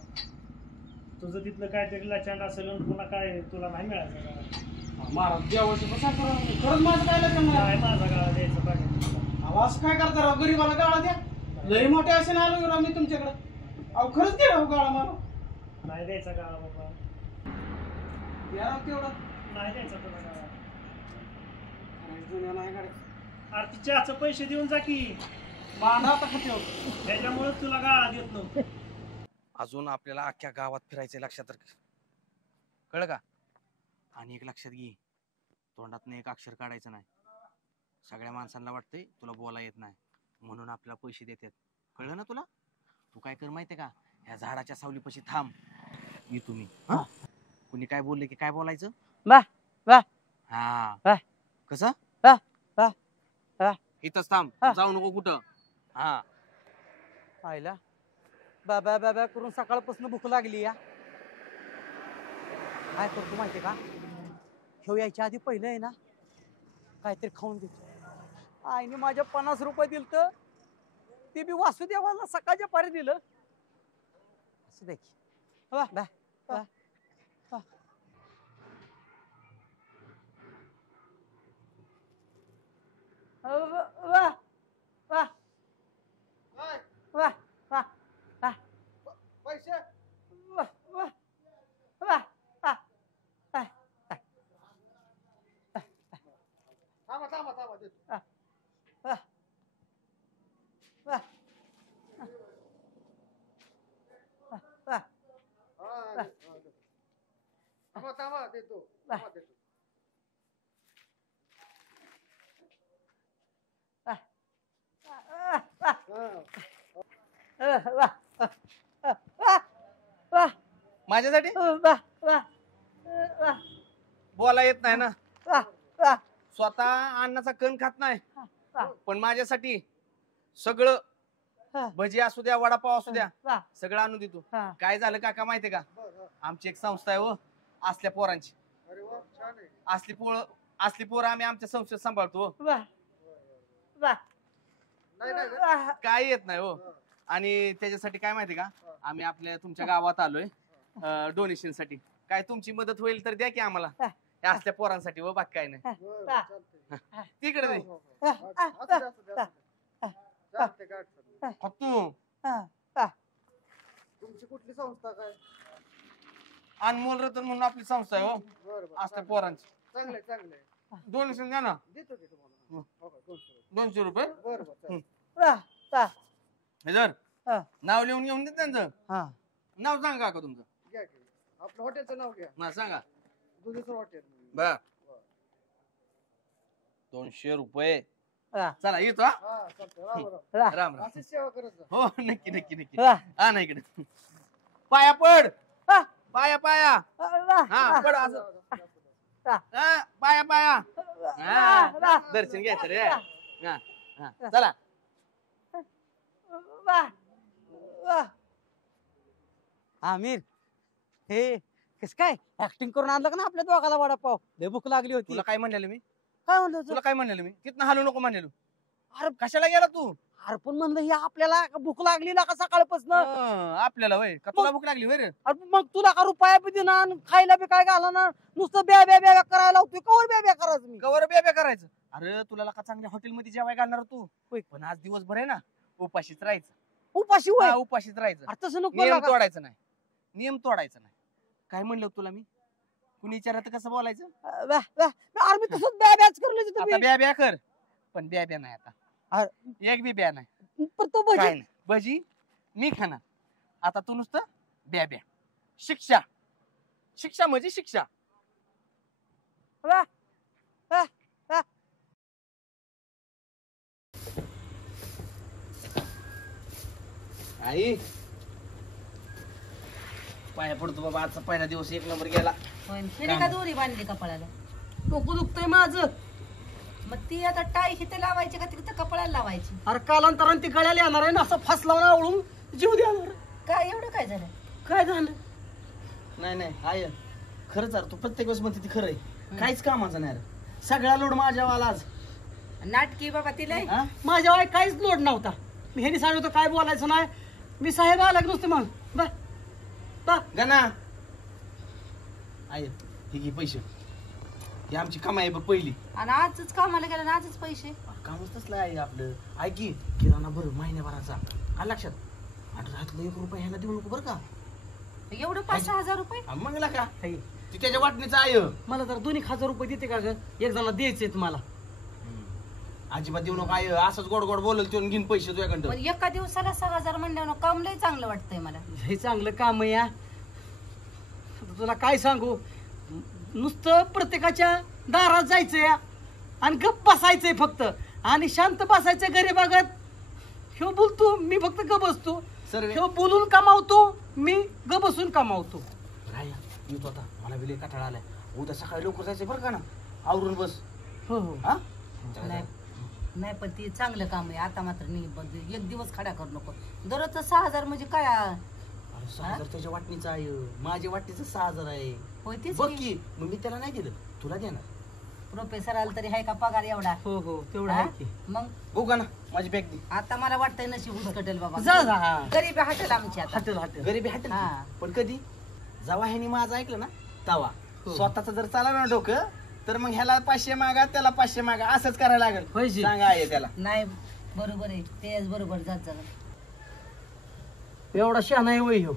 तुझं तिथलं काहीतरी लाचांड असेल आणि पुन्हा काय तुला नाही मिळायचं गाळा. महाराज देवा शपथ सांगतो राव, खरंच माझं काय लक्षण नाही. काय माझा गाळा द्यायचा पाहिजे? अहो असं काय करता राव, गरीबाला गाळा द्या, लई मोठे असे ना आलो राव मी तुमच्याकडे, अहो खरंच द्या राव गाळा मला. नाही द्यायचा गाळा बाबा, द्या राव तेवढं. नाही द्यायचा तुला गाळा. जुन्या नाही गाड्या. अरे ती चहाचं पैसे देऊन जा की, बांधा आता खात्यावर. त्याच्यामुळे तुला गाळा देत नव्हतं. अजून आपल्याला अख्ख्या गावात फिरायचं लक्षात कळलं का? आणि एक लक्षात घे, तोंडातनं एक अक्षर काढायचं नाही. सगळ्या माणसांना वाटतंय तुला बोला येत नाही म्हणून आपल्याला पैसे देतात. कळलं ना तुला? तू काय कर माहितीये का, ह्या झाडाच्या सावलीपाशी थांब, मी तुम्ही कुणी काय बोलले की काय बोलायचं? वा वा हा वा. कसं? वा वा वा. इथंच थांब, हा. जाऊ नको कुठं. हा आईला बाबा बाबा करून सकाळपासून भूक लागली या. काय करतो माहितीये का, ह्यो यायच्या आधी पहिलं आहे ना काहीतरी खाऊन घेतो. आईने माझ्या 50 रुपये दिल तर ते बी वासुदेवाला सकाळच्या पारी दिलं. असं देखी वा वा वा वा. वा वा वा वा वा वा. पैसे वा वा वा वा. थांबा थांबा थांबा देतो. वा वा वा. हा, देतो. थांबा थांबा देतो. थांबा, देतो. हा. वा वा वा माझ्यासाठी वा वा वा बोला येत नाही ना वा वा स्वतः अन्नाचा कण खात नाही वा पण माझ्यासाठी सगळं हा. भजी असू द्या वडापाव असू द्या वा सगळं आणून देतो हा. काय झालं काका माहितीये का आमची एक संस्था आहे हो असल्या पोरांची असली पोरं आम्ही आमच्या संस्थेत सांभाळतो हो. वा वा वा. काय येत नाही हो आणि त्याच्यासाठी काय माहितीये का आम्ही आपल्या तुमच्या गावात आलोय डोनेशन साठी काय तुमची मदत होईल तर द्या की आम्हाला या असल्या पोरांसाठी हो बाकी काय नाही वा. तिकडे दे वा. तू वा. तुमची कुठली संस्था काय अनमोल रतन म्हणून आपली संस्था आहे हो असल्या पोरांची चांगलंय चांगलंय डोनेशन द्या ना देतो की तुम्हाला 200 रुपये बरोबर वा. वा. हे जर हा. नाव लिहून घेऊन देत त्यांचं हा. नाव सांगा का तुमचं घ्या की आपलं हॉटेलचं नाव घ्या ना सांगा दुधेश्वर हॉटेल बर 200 रुपये वा. चला येतो हा हा चालतंय वा. राम राम अशीच सेवा करत जा हो नक्की नक्की नक्की वा. हा ना इकडे पाया पड वा. पाया पाया वा. हा पड असं वा. हा, पाया पाया वा. हा दर्शन घ्यायचं रे हा हा चला वा. वा. आमिर हे कस काय ऍक्टिंग करून आणलं का ना आपल्या दोघाला वडापाव लय भूक लागली होती तुला काय म्हणलेलं मी काय म्हणलं होतं? तुला काय म्हणलेलं मी तिथनं हलू नको म्हणलेलो अरे कशाला गेला तू अरे पण म्हणलं ही आपल्याला भूक लागली ना का सकाळपासून आपल्याला वय का तुला भूक लागली वय रे मग तुला का रुपया बी देना खायला बी काय घाला ना नुसतं ब्या ब्या ब्या करायला लावतोय कवर ब्या ब्या करायचं मी कवर बेबे करायचं अरे तुला का चांगल्या हॉटेलमध्ये जेवाय घालणार तू होय. पण आज दिवसभर आहे ना उपाशीच राहायचं उपाशी होय हा, उपाशीच राहायचं अरे तसं नको नियम बोलला का? तोडायचं नाही नियम तोडायचं नाही काय म्हणलं तुला मी कुणी विचारत कसं बोलायचं वा, वा. अरे मी तसंच ब्या ब्याच करले आता तुम्ही ब्या ब्या कर पण ब्या ब्या नाही आता एक बी ब्या नाही पण तो काय भजी नाही भजी मी खाणार आता तू नुसतं ब्या ब्या शिक्षा शिक्षा म्हणजे शिक्षा वा, वा, वा. आई पाया पडतो बाबा आजचा पहिला दिवस एक नंबर गेला का दोरी बांधली कपाळाला डोकं दुखतंय माझं मग ती आता टाय इथे लावायची का तिथे कपाळाला लावायची अरे कालांतराने ती गळ्याला येणार आहे ना असं फास लावून आवळून जीव देणार काय एवढं काय झालं काय झालं नाही नाही आय खरंच अरे तू प्रत्येक वेळेस म्हणते ती खरं आहे काहीच कामाचं नाही रे. सगळा लोड माझ्यावाला आज नाटकी बाबा तिला हा? माझ्या वाय काहीच लोड नव्हता मी ह्यानी सांगितलं काय बोलायचं नाही मी साहेब आला की नुसते मग बा बा गणा आय हे घे पैसे ही आमची कमाई आहे बघ पहिली आणि आजच कामाला गेला ना आजच पैसे कामच तसलं आहे आपलं ऐक की किराणा भर महिन्याभराचा काय लक्षात आणि रातलं 1 रुपया ह्याला देऊ नको बरं का एवढं 5,000 रुपये हा, मग ला का ती त्याच्या वाटणीचं आहे मला तर 2,000 रुपये देते का ग एक जणाला द्यायचे मला अजिबात देऊ नको आहे असंच गोड गोड बोलल तो घेऊन पैसे तुझ्याकडं पण एका दिवसाला 6,000 म्हणल्यावर काम लय चांगलं वाटतंय मला हे चांगलं काम आहे या तुला काय सांगू नुसतं प्रत्येकाच्या दारात जायचंय आणि गप्प बसायचंय फक्त आणि शांत बसायचं घरी बघत ह्यो बोलतो मी फक्त ग बसतो सर्व ह्यो बोलून कमावतो मी ग बसून कमावतो राया येतो आता मला विले कटाळा आलाय उद्या सकाळी लवकर जायचं बरं का ना आवरून बस हो हो हा नाही नाही पण ते चांगलं काम आहे आता मात्र नाही बंद एक दिवस खडा करू नको दररोजचं 6,000 म्हणजे काय अरे 6,000 त्याच्या वाटणीचं आहे माझ्या वाटणीचं 6,000 आहे होय तेच बघ की. की मग मी त्याला नाही दिलं तुला देणार प्रोफेसर आला तरी आहे का पगार एवढा हो हो तेवढं हा? आहे की मग बघू का ना माझी बॅग दे आता मला वाटतंय नशीब उचकटेल बाबा जा जा हा. गरीब हटेल आमची आता हॉटेल हॉटेल गरीबी हटेल की. हा. पण कधी जेव्हा ह्यानी माझं ऐकलं ना तवा हो. स्वतःच जर चाला ना डोकं तर मग ह्याला 500 मागा त्याला 500 मागा असंच करायला लागेल होय सांगा आहे त्याला नाही बरोबर आहे तेच बरोबर जात झालं एवढा शहाणा आहे वय ह्यो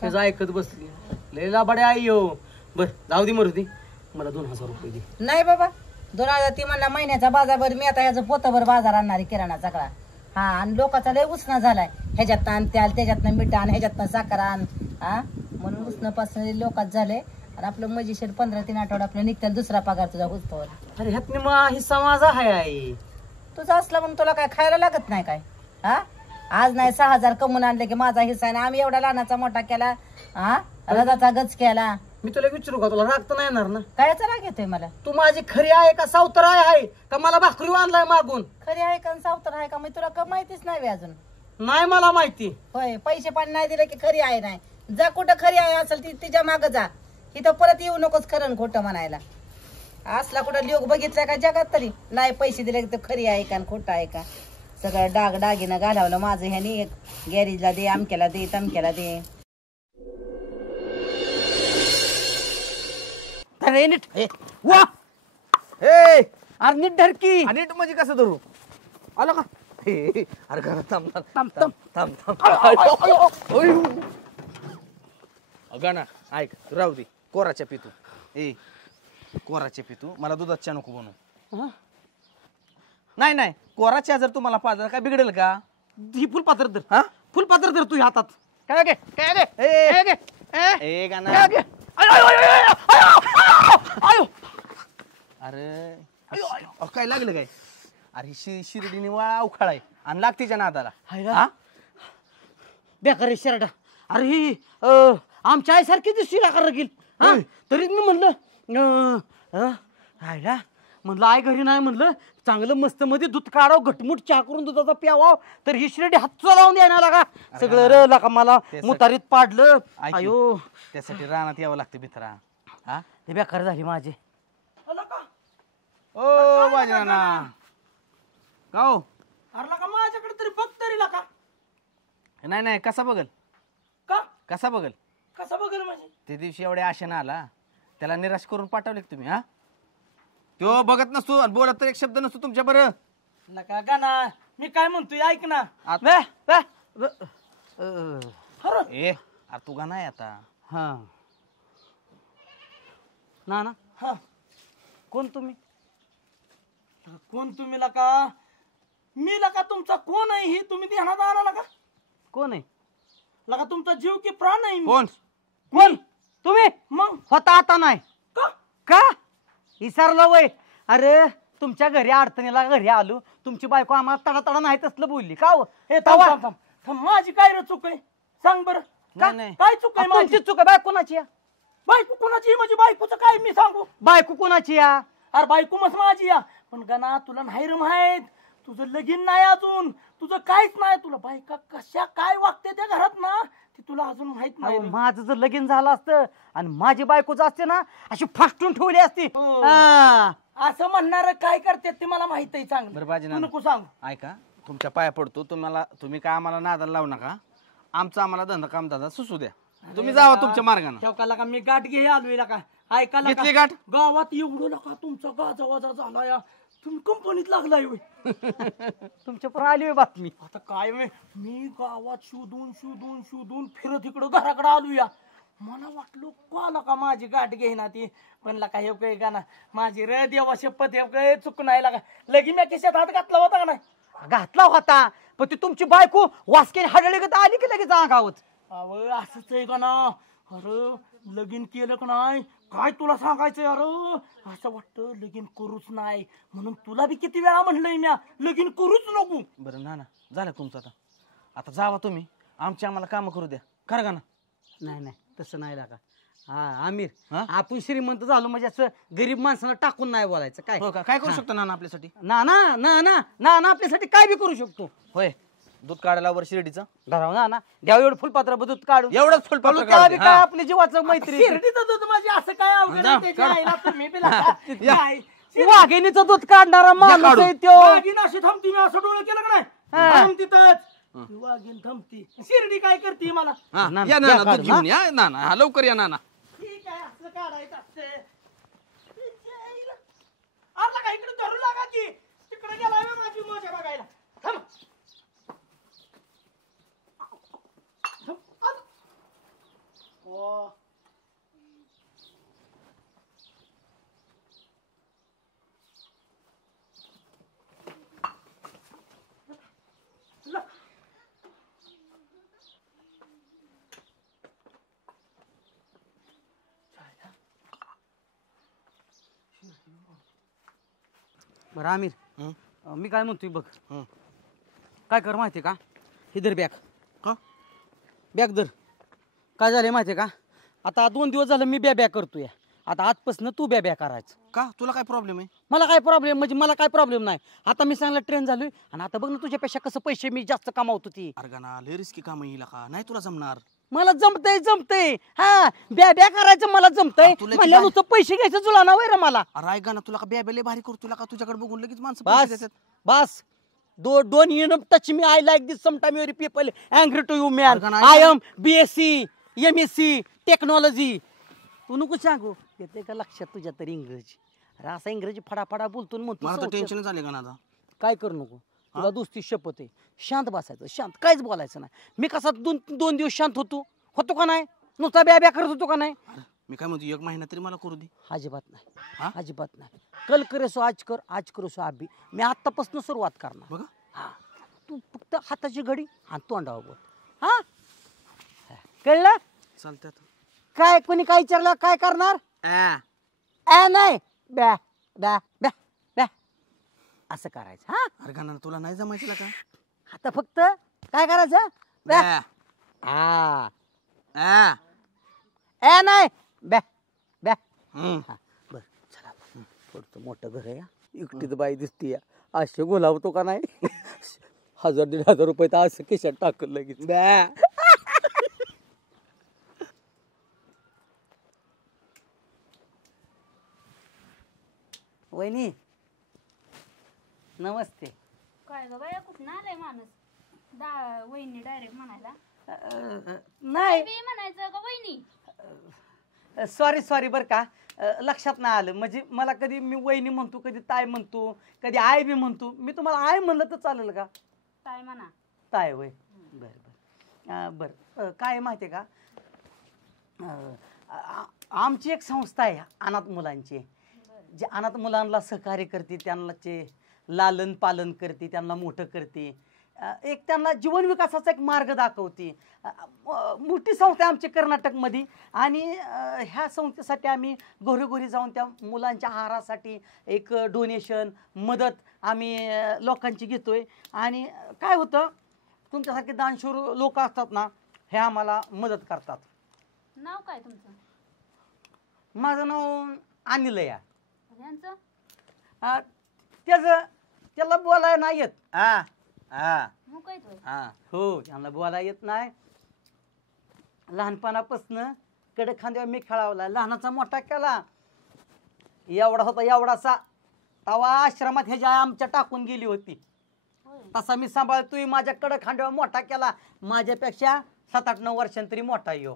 त्याचं ऐकत बसली लयला बड्या आई हो बर जाऊ दे मरुदी मला 2,000 रुपये दे नाही बाबा 2,000 ती म्हणला महिन्याचा बाजारभर मी आता याचं पोतभर बाजार आणणारी किराणा सगळा हा आणि लोकांचा लय उसना झालाय ह्याच्यात आण त्याल त्याच्यातनं मीठ आण ह्याच्यातनं साखर आण हा म्हणून उसनापासून लोकात झाले आणि आपलं मजेशीर 15-3 आठवडा आपलं निघतील दुसरा पगार तुझा हुसतोवर अरे ह्यातनी मग हिस्सा माझा आहे आई तुझा असला म्हणून तुला काय खायला लागत नाही काय हा आज नाही 6,000 कमवून आणले की माझा हिस्सा आहे ना आम्ही एवढा लहानाचा मोठा केला हा रगाचा गच केला. मी तुला विचारू का, तुला राग तर नाही येणार ना? कायचा राग येतोय मला? तू माझी खरी आहे का सावतर आहे का मला भाकरी आणलाय मागून? खरी आहे का सावतर आहे का मी तुला का माहितीच नाही अजून. नाही मला माहिती. होय, पैसे पाणी नाही दिले की खरी आहे नाही. जा कुठं खरी आहे असेल ती तिच्या माग जा. इथं परत येऊ नकोस खरं खोटं म्हणायला. असला कुठं लोक बघितला का जगात तरी? नाही पैसे दिले की खरी आहे का खोटं आहे का? सगळं डाग डागिनं घालावलं माझं ह्यानी. गॅरेजला दे, अमक्याला दे, तमक्याला दे. नीट वा अरे नीट धरकी. नीट म्हणजे कसं धरू? आलं का? अरे घरात थांब थांब थांब थांब. अगं ना ऐक, राहू दे. कोराच्या पितू कोराच्या पितू मला दुधाच्या नको बनवू. नाही नाही, कोराच्या जर तुम्हाला पाजर काय बिघडेल का? ही फुलपात्र धर. हा फुलपात्र धर तू हातात. काय गे काय गे ए गाना. अरे काय लागलं काय? अरे शिर्डीने वाळा अवखाळाय आणि लागतीच्या नादाला. बेकार शर्ट. अरे ही आमच्या आईसारखी दिसती का रगील? हा तरीच मी म्हणलं म्हणलं आई घरी नाही, म्हणलं चांगलं मस्त मध्ये दूध काढाव, घटमुट चहा करून दुधाचा प्यावाव, तर ही शिर्डी हात लावून द्यायला लागा. सगळं रला का मला मुतारीत पाडलं. अयो त्यासाठी रानात यावं लागतं मित्रा. हा ते बेकार झाली माझी. ओ माझ्या नाना का हो? अरे का माझ्याकडे तरी बघ तरी लाका. नाही नाही, कसा बघल? का कसा बघल? कसा बघेल म्हणजे? ते दिवशी एवढ्या आशेनं आला, त्याला निराश करून पाठवले तुम्ही. हा तो बघत नसतो आणि बोलत तर एक शब्द नसतो तुमच्या बरं. नका गाना, मी काय म्हणतोय ऐक ना. ए अरे तू गाणं आहे आता. हा ना ना. हा कोण तुम्ही? कोण तुम्ही लका? मी लका तुमचा कोण आहे ही तुम्ही ध्यानात आणा लका? कोण आहे लका? तुमचा जीव की प्राण आहे. कोण? कोण तुम्ही? मग होता आता नाही का? का विसरलो वय? अरे तुमच्या घरी अडचणीला घरी आलो, तुमची बायको आम्हाला तडा तडा नाही तसलं बोलली का? माझी काय रे चूक आहे सांग बरं? काय चूक आहे? माझी चूक आहे. बायको कोणाची? बायको कोणाची म्हणजे बायकोचं काय मी सांगू? बायको कोणाची या? अरे बायको मस्त माझी या. पण गणा तुला नाही रे माहित, तुझं लगीन नाही अजून, तुझं काहीच नाही. तुला बायका कशा काय वागते त्या घरात ना ती तुला अजून माहित नाही. माझं जर लगीन झालं असतं आणि माझी बायकोच असते ना अशी फाटून ठेवली असती. असं म्हणणार काय करते ते मला माहित आहे चांगलं. बरं बाजी नको सांग. ऐका, तुमच्या पाया पडतो, तुम्ही काय आम्हाला नादाला लावू नका. आमचा आम्हाला धंदा काम दादा सुसू द्या. तुम्ही जावा तुमच्या मार्गाने. ठेवकाला का मी गाठ घे आलोय का? ऐकायला घेतली गाठ? गावात एवढं नका तुमचा गाजावाजा झाला या, तुम्ही कंपनीत लागलाय. तुमच्या पण आली बातमी. आता काय मी गावात शोधून शोधून शोधून फिरत इकडं घराकडे आलो या. मला वाटलं कोला का माझी गाठ घेईना ती. पण का हे काय का ना माझी रे देवा शपथ हे काय चुक नाही लागा. लगी मी खिशात हात घातला होता का नाही? घातला होता, पण ती तुमची बायको वासकेने हडळी गत आली की लगेच गावात. अव असंच आहे का ना? अरे लगीन केलं का नाही काय तुला सांगायचंय? अरे असं वाटतं लगीन करूच नाही, म्हणून तुला बी किती वेळा म्हणलंय म्या लगीन करूच नको. बरं ना झालं तुमचं. आता जावा तुम्ही, आमची आम्हाला काम करू द्या. खरं का ना? नाही नाही तसं नाही लागा. हा आमिर, आपण श्रीमंत झालो म्हणजे असं गरीब माणसाला टाकून नाही बोलायचं. काय काय करू शकतो नाना आपल्यासाठी? ना आपल्यासाठी काय बी करू शकतो. होय, दूध काढायला वर शिर्डीचं धराव ना द्याव एवढं फुलपात्र दूध काढून. एवढंच फुलपात्र काय आपल्या जीवाचं मैत्री. शिर्डीचं दूध माझी असं काय अवघड वाघिणीचं दूध काढणारा माणूस आहे तो. वाघीण अशी थांबती, मी असं डोळे केलं का नाही तिथंच वाघीण थांबती. शिर्डी काय करते मला? या नाना दूध घेऊन या नाना, लवकर या नाना. ठीक आहे, असं काढायचं असते. आपला काय इकडे धरू लागा की तिकडे गेलाय माझी मजा बघायला. थांब बरं आमिर, मी काय म्हणतोय बघ. काय कर माहितीये का? ही धर बॅग. का बॅग धर. काय झालंय माहितीये का? आता 2 दिवस झालं मी ब्या करतोय. आता आजपासून तू ब्या करायचं. का तुला काय प्रॉब्लेम आहे? मला काय प्रॉब्लेम म्हणजे मला काय प्रॉब्लेम नाही. आता मी चांगला ट्रेन झालोय आणि आता बघ ना तुझ्यापेक्षा कसं पैसे मी जास्त कमावतो ती. अरे गाना लय रिस्की काम येईल का? नाही तुला जमणार. मला जमतंय हा ब्या करायचं मला जमतंय. म्हणल्या नुसतं पैसे घ्यायचं तुला ना वैर मला. अरे ऐक ना तुला का ब्या लय भारी करतो. तुला का तुझ्याकडे बघून लगेच माणसं बस बस don't you touch me. I like this. Sometimes your people angry to you, man. I am BSc, MSc, technology. तू नको सांगू येते का लक्षात तुझ्या तरी इंग्रजी. अरे असा इंग्रजी फडाफडा बोलतो म्हणतो. मला तर टेन्शन झाले का ना आता. काय करू नको तुला दुसरी शपथ आहे. शांत बसायचं शांत काहीच बोलायचं नाही. मी कसा 2 दिवस शांत होतो का नाही? नुसता ब्या करत होतो का नाही? मी काय म्हणतो 1 महिना तरी मला करू दे. अजिबात नाही अजिबात नाही. कल करे सो आज कर आज करो सो अभी. मी आतापासून सुरुवात करणार बघा. हा तू फक्त हाताची घडी आणि तोंडावर बोल. हा कळलं? चालतंय. काय कोणी काय विचारलं काय करणार? नाही ब्या ब्या ब्या ब्या असं करायचं. हा अरे गाना तुला नाही जमायचं का? आता फक्त काय करायचं? ब्या हा नाही ब्या ब्या. बर चला थोडं मोठं घर आहे. एकटीच बाई दिसती असे गुलाबतो का नाही? 1000-1500 रुपये तर असं खिशात टाकलं लगेच. ब्या वहिनी नमस्ते. काय ग बाया कुठं आलाय माणूस? वहिनी डायरेक्ट म्हणायला नाही म्हणायचं का वहिनी? सॉरी बर का लक्षात नाही आलं. म्हणजे मला कधी मी वहिनी म्हणतो कधी ताई म्हणतो कधी आय बी म्हणतो. मी तुम्हाला आय म्हणलं तर चालेल का? ताई म्हणा. ताई होय बर काय माहिती आहे का? आमची एक संस्था आहे अनाथ मुलांची. जे अनाथ मुलांना सहकार्य करते त्यांचे लालन पालन करते त्यांना मोठं करते. एक त्यांना जीवन विकासाचा एक मार्ग दाखवते. मोठी संस्था आमची कर्नाटकमध्ये. आणि ह्या संस्थेसाठी आम्ही घरोघरी जाऊन त्या मुलांच्या आहारासाठी एक डोनेशन मदत आम्ही लोकांची घेतोय. आणि काय होतं तुमच्यासारखे दानशूर लोक असतात ना हे आम्हाला मदत करतात. नाव काय तुमचं? माझं नाव अनिल आहे. यांचं? त्याला बोलायला नाही येत. हो त्यांना बोलायला येत नाही. लहानपणापासून कडे खांद्यावर मी खेळावला. लहानाचा मोठा केला. एवढा होता एवढासा तवा आश्रमात ह्याच्या आमच्या टाकून गेली होती. तसा मी सांभाळतोय. माझ्या कडे खांद्यावर मोठा केला. माझ्यापेक्षा 7-8-9 वर्षांतरी मोठा येऊ.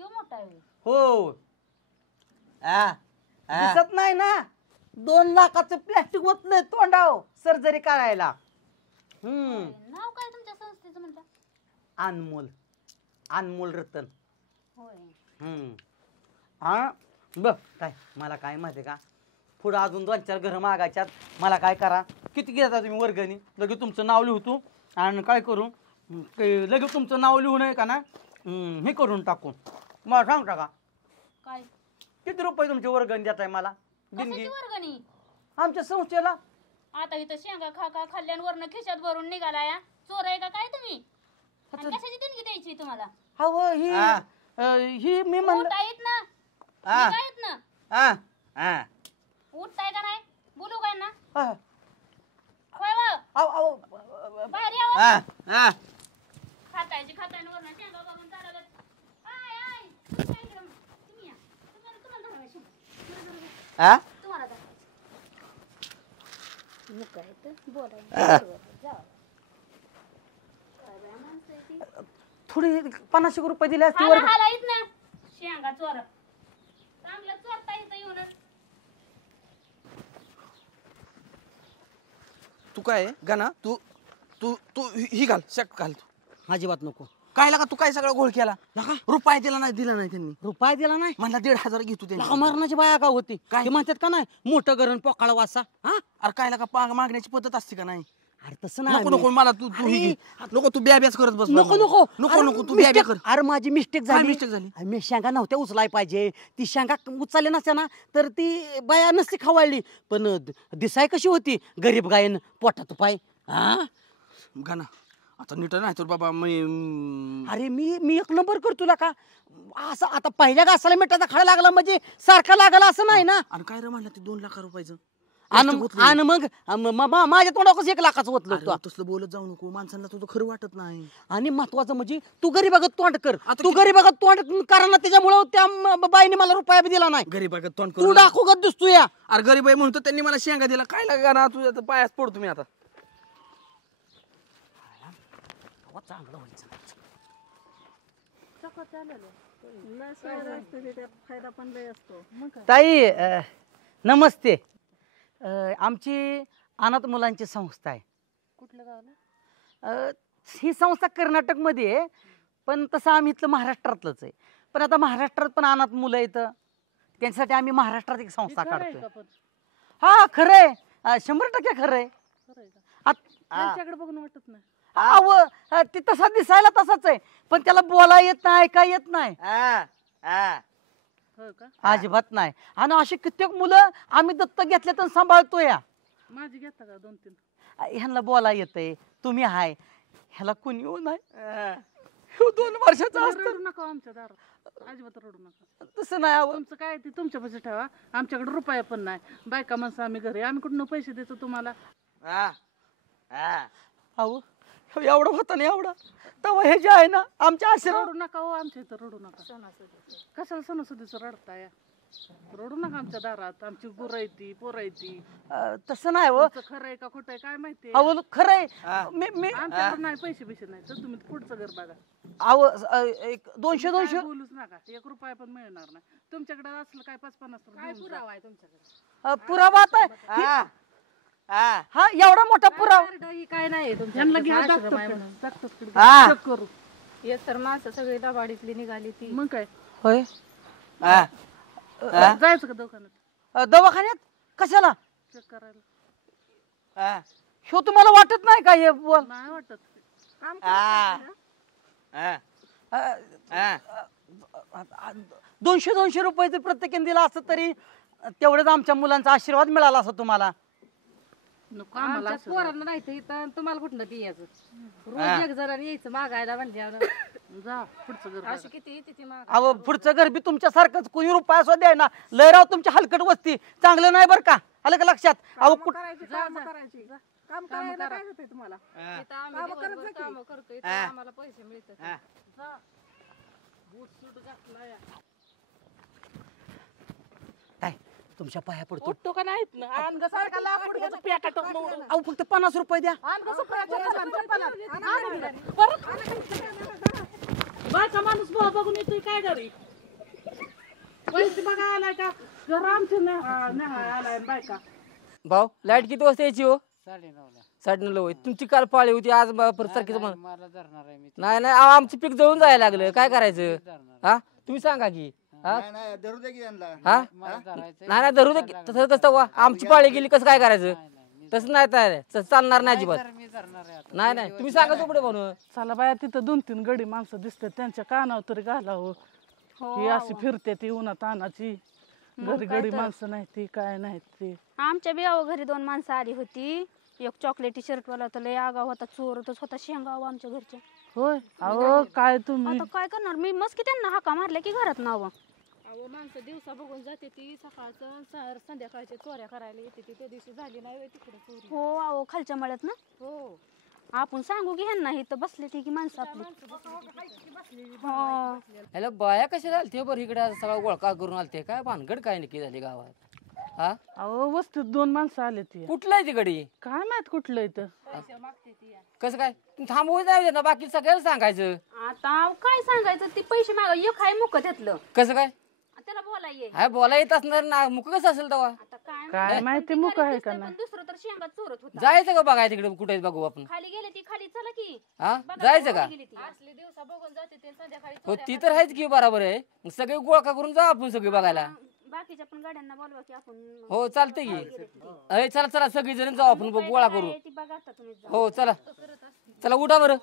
तो मोठा आहे हो. दिसत नाही ना 2 लाखाचं प्लॅस्टिक ओतलंय तोंडाव सर्जरी करायला. नाव काय तुमच्या संस्थेचं म्हणता? अनमोल रतन. होय. हा बघ काय मला काय माहिती का पुढं अजून 2-4 घरं मागायच्यात. मला काय करा किती घेता तुम्ही वर्गणी लगेच तुमचं नाव लिहतो आणि काय करू लगेच तुमचं नाव लिहू नये का ना हे करून टाकू. मला सांगता का काय किती रुपये तुमची वर्गणी देताय मला दिनगी वर्गणी? आमच्या संस्थेला. आता इथं शेंगा खा खाल्ल्यावरनं खिशात भरून निघाला या. चोर आहे का काय तुम्ही? कशाची देणगी द्यायची तुम्हाला? हो ही मी म्हणलं आहेत ना आहेत ना उठताय का नाही? बोलू काय ना बाहेर यावं. खातायची वरनं शेंगा बघून चालत. तुम्ही या तुम्हाला थोडी 50 रुपये दिले असते. शेंगा चोर चांगलं चोरता येतं येऊन. तू काय गाना तू तू तू ही घाल शर्ट घाल. तू अजिबात नको. काय लागा तू काय सगळा घोळ केला? रुपये दिला नाही त्यांनी. रुपये दिला नाही म्हणला 1,500 घेतो त्यांनी. मरणाची बाया का होती काय म्हणतात का नाही मोठं गरण पोकाळा वासा. अरे काय लागा मागण्याची पद्धत असते का नाही? अरे तसं नाही. नको मला तू नको तू ब्याब्याच करत बस. नको तू ब्याब्या कर. अरे माझी मिस्टेक झाली. झाली मी शेंगा नव्हत्या उचलाय पाहिजे. ती शेंगा उचलल्या नसत्या ना तर ती बाया नसती खवाळली. पण दिसाय कशी होती गरीब गायन पोटात पाय. गाना आता नीट नाही तर बाबा मी अरे मी एक नंबर करतो तुला का असं आता पहिल्या घासाला मिठाचा खडा लागला म्हणजे सारखा लागला असं नाही ना. आणि काय रे म्हणलं ते 2 लाख रुपयाचं आणि मग माझ्या तोंडावरच 1 लाखाचं ओतलं तू. तसलं बोलत जाऊ नको, माणसांना तुझं खरं वाटत नाही. आणि महत्वाचं म्हणजे तू गरीबागत तोंड कर, तू गरीबागत तोंड करा ना, त्याच्यामुळे त्या बाईने मला रुपया बी दिला नाही. गरीबागत तोंड तू डाकूगत दिसतो या. अरे गरीब आहे म्हणतो त्यांनी मला शेंगा दिला, काय लागा ना तुझ्या तर पायात पडतो मी आता. चांगलं व्हायचं ताई. नमस्ते. आमची अनाथ मुलांची संस्था आहे. कुठलं गावला? ही संस्था कर्नाटक मध्ये आहे, पण तसं आम्ही इथलं महाराष्ट्रातलंच आहे. पण आता महाराष्ट्रात पण अनाथ मुलं येतं, त्यांच्यासाठी आम्ही महाराष्ट्रात एक संस्था काढतोय. हा खरंय, 100% खरंय. त्यांच्याकडे बघून वाटत नाही. ते तसा दिसायला तसाच आहे, पण त्याला बोला येत नाही, काय येत नाही. अजिबात नाही. आणि अशी कित्येक मुलं आम्ही दत्तक घेतले तर सांभाळतो या. माझी घेता का 2-3? ह्यांना बोला येतंय, तुम्ही हाय, ह्याला कुणी येऊ नाही. 2 वर्षाचा रडू नका आमच्या दारात, अजिबात रडू नका. तसं नाही. तुमचं काय ते तुमच्या पैसे ठेवा, आमच्याकडे रुपया पण नाही. बायका माणसं आम्ही घरी, आम्ही कुठून पैसे देतो तुम्हाला? अहो एवढं होतं ना, एवढं तेव्हा हे जे आहे ना आमच्या आशीर्वाद. रडू नका हो, आमच्या इथं रडू नका. कशाला सणासुदीचं रडताय? रडू नका आमच्या दारात. आमची गुरं आहे ती, पोरं आहे ती. तसं नाही हो. खरं आहे का खोटं आहे काय माहिती? अहो खरंय. आमच्याकडे नाही पैसे नाही, तर तुम्ही पुढचं घर बघा. अहो 200 बोलूच नका, 1 रुपया पण मिळणार नाही. तुमच्याकडे असलं काय 5-50 काय पुरावा आहे तुमच्याकडे? पुरावा आता हा एवढा मोठा पुरावा काय नाही करू. येस तर माणसं सगळी दाबाडीतली निघाली ती. मग काय होय. जायचं का दवाखान्यात? दवाखान्यात कशाला? चेक करायला. ह्यो तुम्हाला वाटत नाही का हे बोल? नाही वाटत. 200 रुपये जर प्रत्येकाने दिला असतं तरी तेवढंच आमच्या मुलांचा आशीर्वाद मिळाला असता तुम्हाला. पोरांना नाही तर इथं तुम्हाला कुठं ती यायचं? रोज 1 जणांनी यायचं मागायला म्हणल्यावर. जा पुढचं घर. अशी किती येते ती माग. अहो पुढचं घर बी तुमच्यासारखंच, कुणी रुपया सुद्धा द्याय ना. लयराव तुमची हलकट वस्ती चांगलं नाही बरं का, आलं का लक्षात? अहो काम करायला काय होतंय तुम्हाला? काम करतोय, आम्हाला पैसे मिळतात. काय तुमच्या पाया पडतो? उठतो का नाहीत ना? अहो फक्त 50 रुपये द्या. बायका माणूस बघून येतोय काय घरी? पैसे बघा आलाय का? घर आमचे आलाय बायका. भाऊ लाईट किती वाजता यायची हो? 9:30 होय. तुमची काल पाळी होती, आज तारखेचं नाही नाही आमचं पीक जळून जायला लागलं, काय करायचं? हा तुम्ही सांगा की. नाही धरू दे तसं तसं आमची पाळी गेली कसं काय करायचं? तसं नाही तयार चालणार नाही अजिबात. नाही तुम्ही सांगा पुढे म्हणून. चला बाया, तिथं 2-3 गडी माणसं दिसतात, त्यांच्या कानावर तरी घालावं. ही अशी फिरते ती उन्हात तानाची. घरी गडी माणसं नाही ती, काय नाही ती. आमच्या बियाव घरी 2 माणसं आली होती. एक चॉकलेटी शर्ट वाला होता, लय आगाव होता, चोरतच होता शेंगाव आमच्या घरच्या. होय. अहो काय तुम्ही आता काय करणार मी? मस्त की त्यांना हाका मारल्या की घरात नाव. अहो माणसं दिवसा बघून जाते ती, सकाळचं संध्याकाळच्या चोऱ्या करायला येते ती. त्या दिवशी झाली नाही तिकडे चोरी. हो अहो खालच्या मळ्यात ना. हो आपण सांगू की ह्यांना इथं बसले ती की माणसं आपली. हॅलो बाया कशा झालते बरं इकडे सगळा गोळका करून आलते? काय भानगड काय नक्की झाली गावात? हा अहो वस्तीत 2 माणसं आले ती. कुठलं आहे तिकडे? काय माहित कुठलं इथं. कसं काय थांबवू जाऊ ना, बाकी सगळ्याला सांगायचं. आता काय सांगायचं? ती पैसे माग एक हाय मुक त्यातलं. कसं काय? त्याला बोलाय हाय बोला येत असणार ना, मुक कसं असेल तेव्हा? काय माहिती मुक आहे का नाही. दुसरं तर शेंगात चोरत होता. जायचं का बघाय तिकडे कुठे बघू आपण? खाली गेले ती, खाली चला की. हा जायचं का? असली दिवसा बघून जाते ते संध्याकाळी. हो ती तर आहेच की, बरोबर आहे. सगळे गोळका करून जा आपण सगळे बघायला. बाकीच्या पण गाड्यांना बोलवा की आपण. हो चालते की. अरे चला सगळी जण जाऊ आपण गोळा करू. हो चला चला उठा बरं.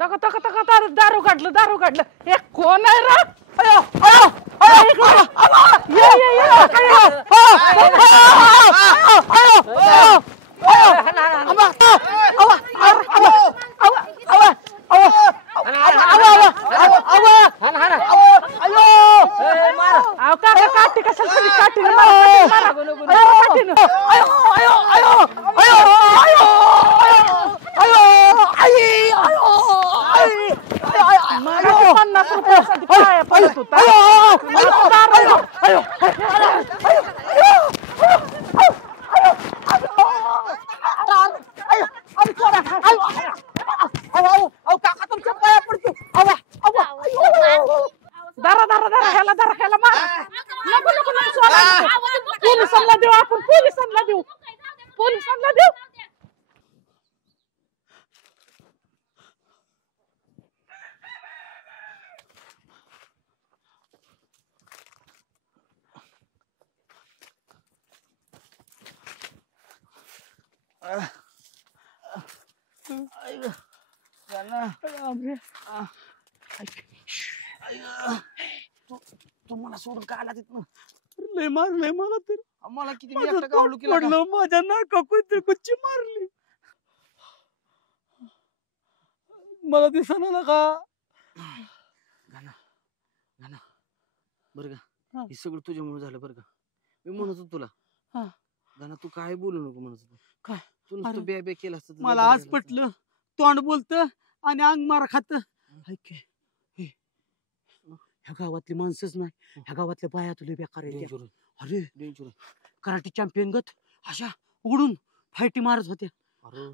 तका तका तका दारू काढलं हे कोण आहे रे? अयो अयो अयो ये ये ये पोलिसांना देऊ तू मला सोडून का आला तिथनं? लय मारलंय मला तर मला किती माझं एकटं गावलू केलं का? पडलं माझ्या नाका कुच्ची मारली मला दिसना ना का बरं का हे सगळं तुझ्यामुळे झालं बरं का. मी म्हणत होतो तुला हा. गाणं तू काय बोलू नको म्हणत होतो. काय? तू नुसतं बॅ बॅ केलं असतं तर मला लय आज बरं पटलं तोंड बोलत आणि अंग मार खात. ह्या गावातली माणसंच नाही, ह्या गावातल्या बाया तुला बेकार आहेत. अरे डेंजर कराटे चॅम्पियन गत अशा उघडून फायटी मारत होत्या. अरे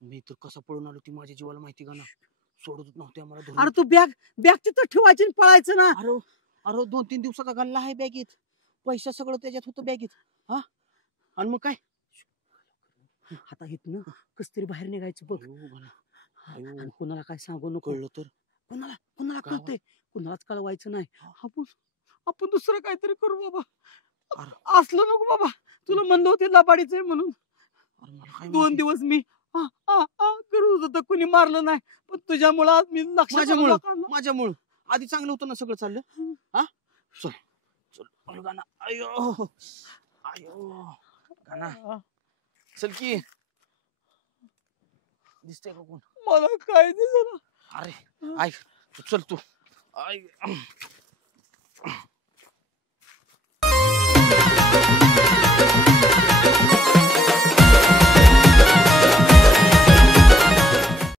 मी तर कसा पळून आलो ती माझ्या जीवाला माहिती का ना. सोडतच नव्हते आम्हाला धरून. अरे तू बॅग तिथं ठेवायची आणि पळायचं ना. अरे अरे 2-3 दिवसाचा गल्ला आहे बॅगेत, पैसा सगळं त्याच्यात होतं बॅगेत. हा आणि मग काय आता इथनं कस तरी बाहेर निघायचं बघ. आणि कोणाला काय सांगू नको. कळलं तर कोणाला कळतंय, कोणालाच कळवायचं नाही. आपण दुसरं काहीतरी करू बाबा. असलं नको बाबा. तुला म्हणलं होते लबाडीच आहे म्हणून. 2 दिवस मी करत होतो, कुणी मारलं नाही, पण तुझ्यामुळं आज मी माझ्यामुळं आधी चांगलं होतं ना सगळं चाललं. हा चल चल गाणं. अयो अयो गाणं चल की. दिसतंय का कोण? मला काय दिसना. अरे ऐक चल तू.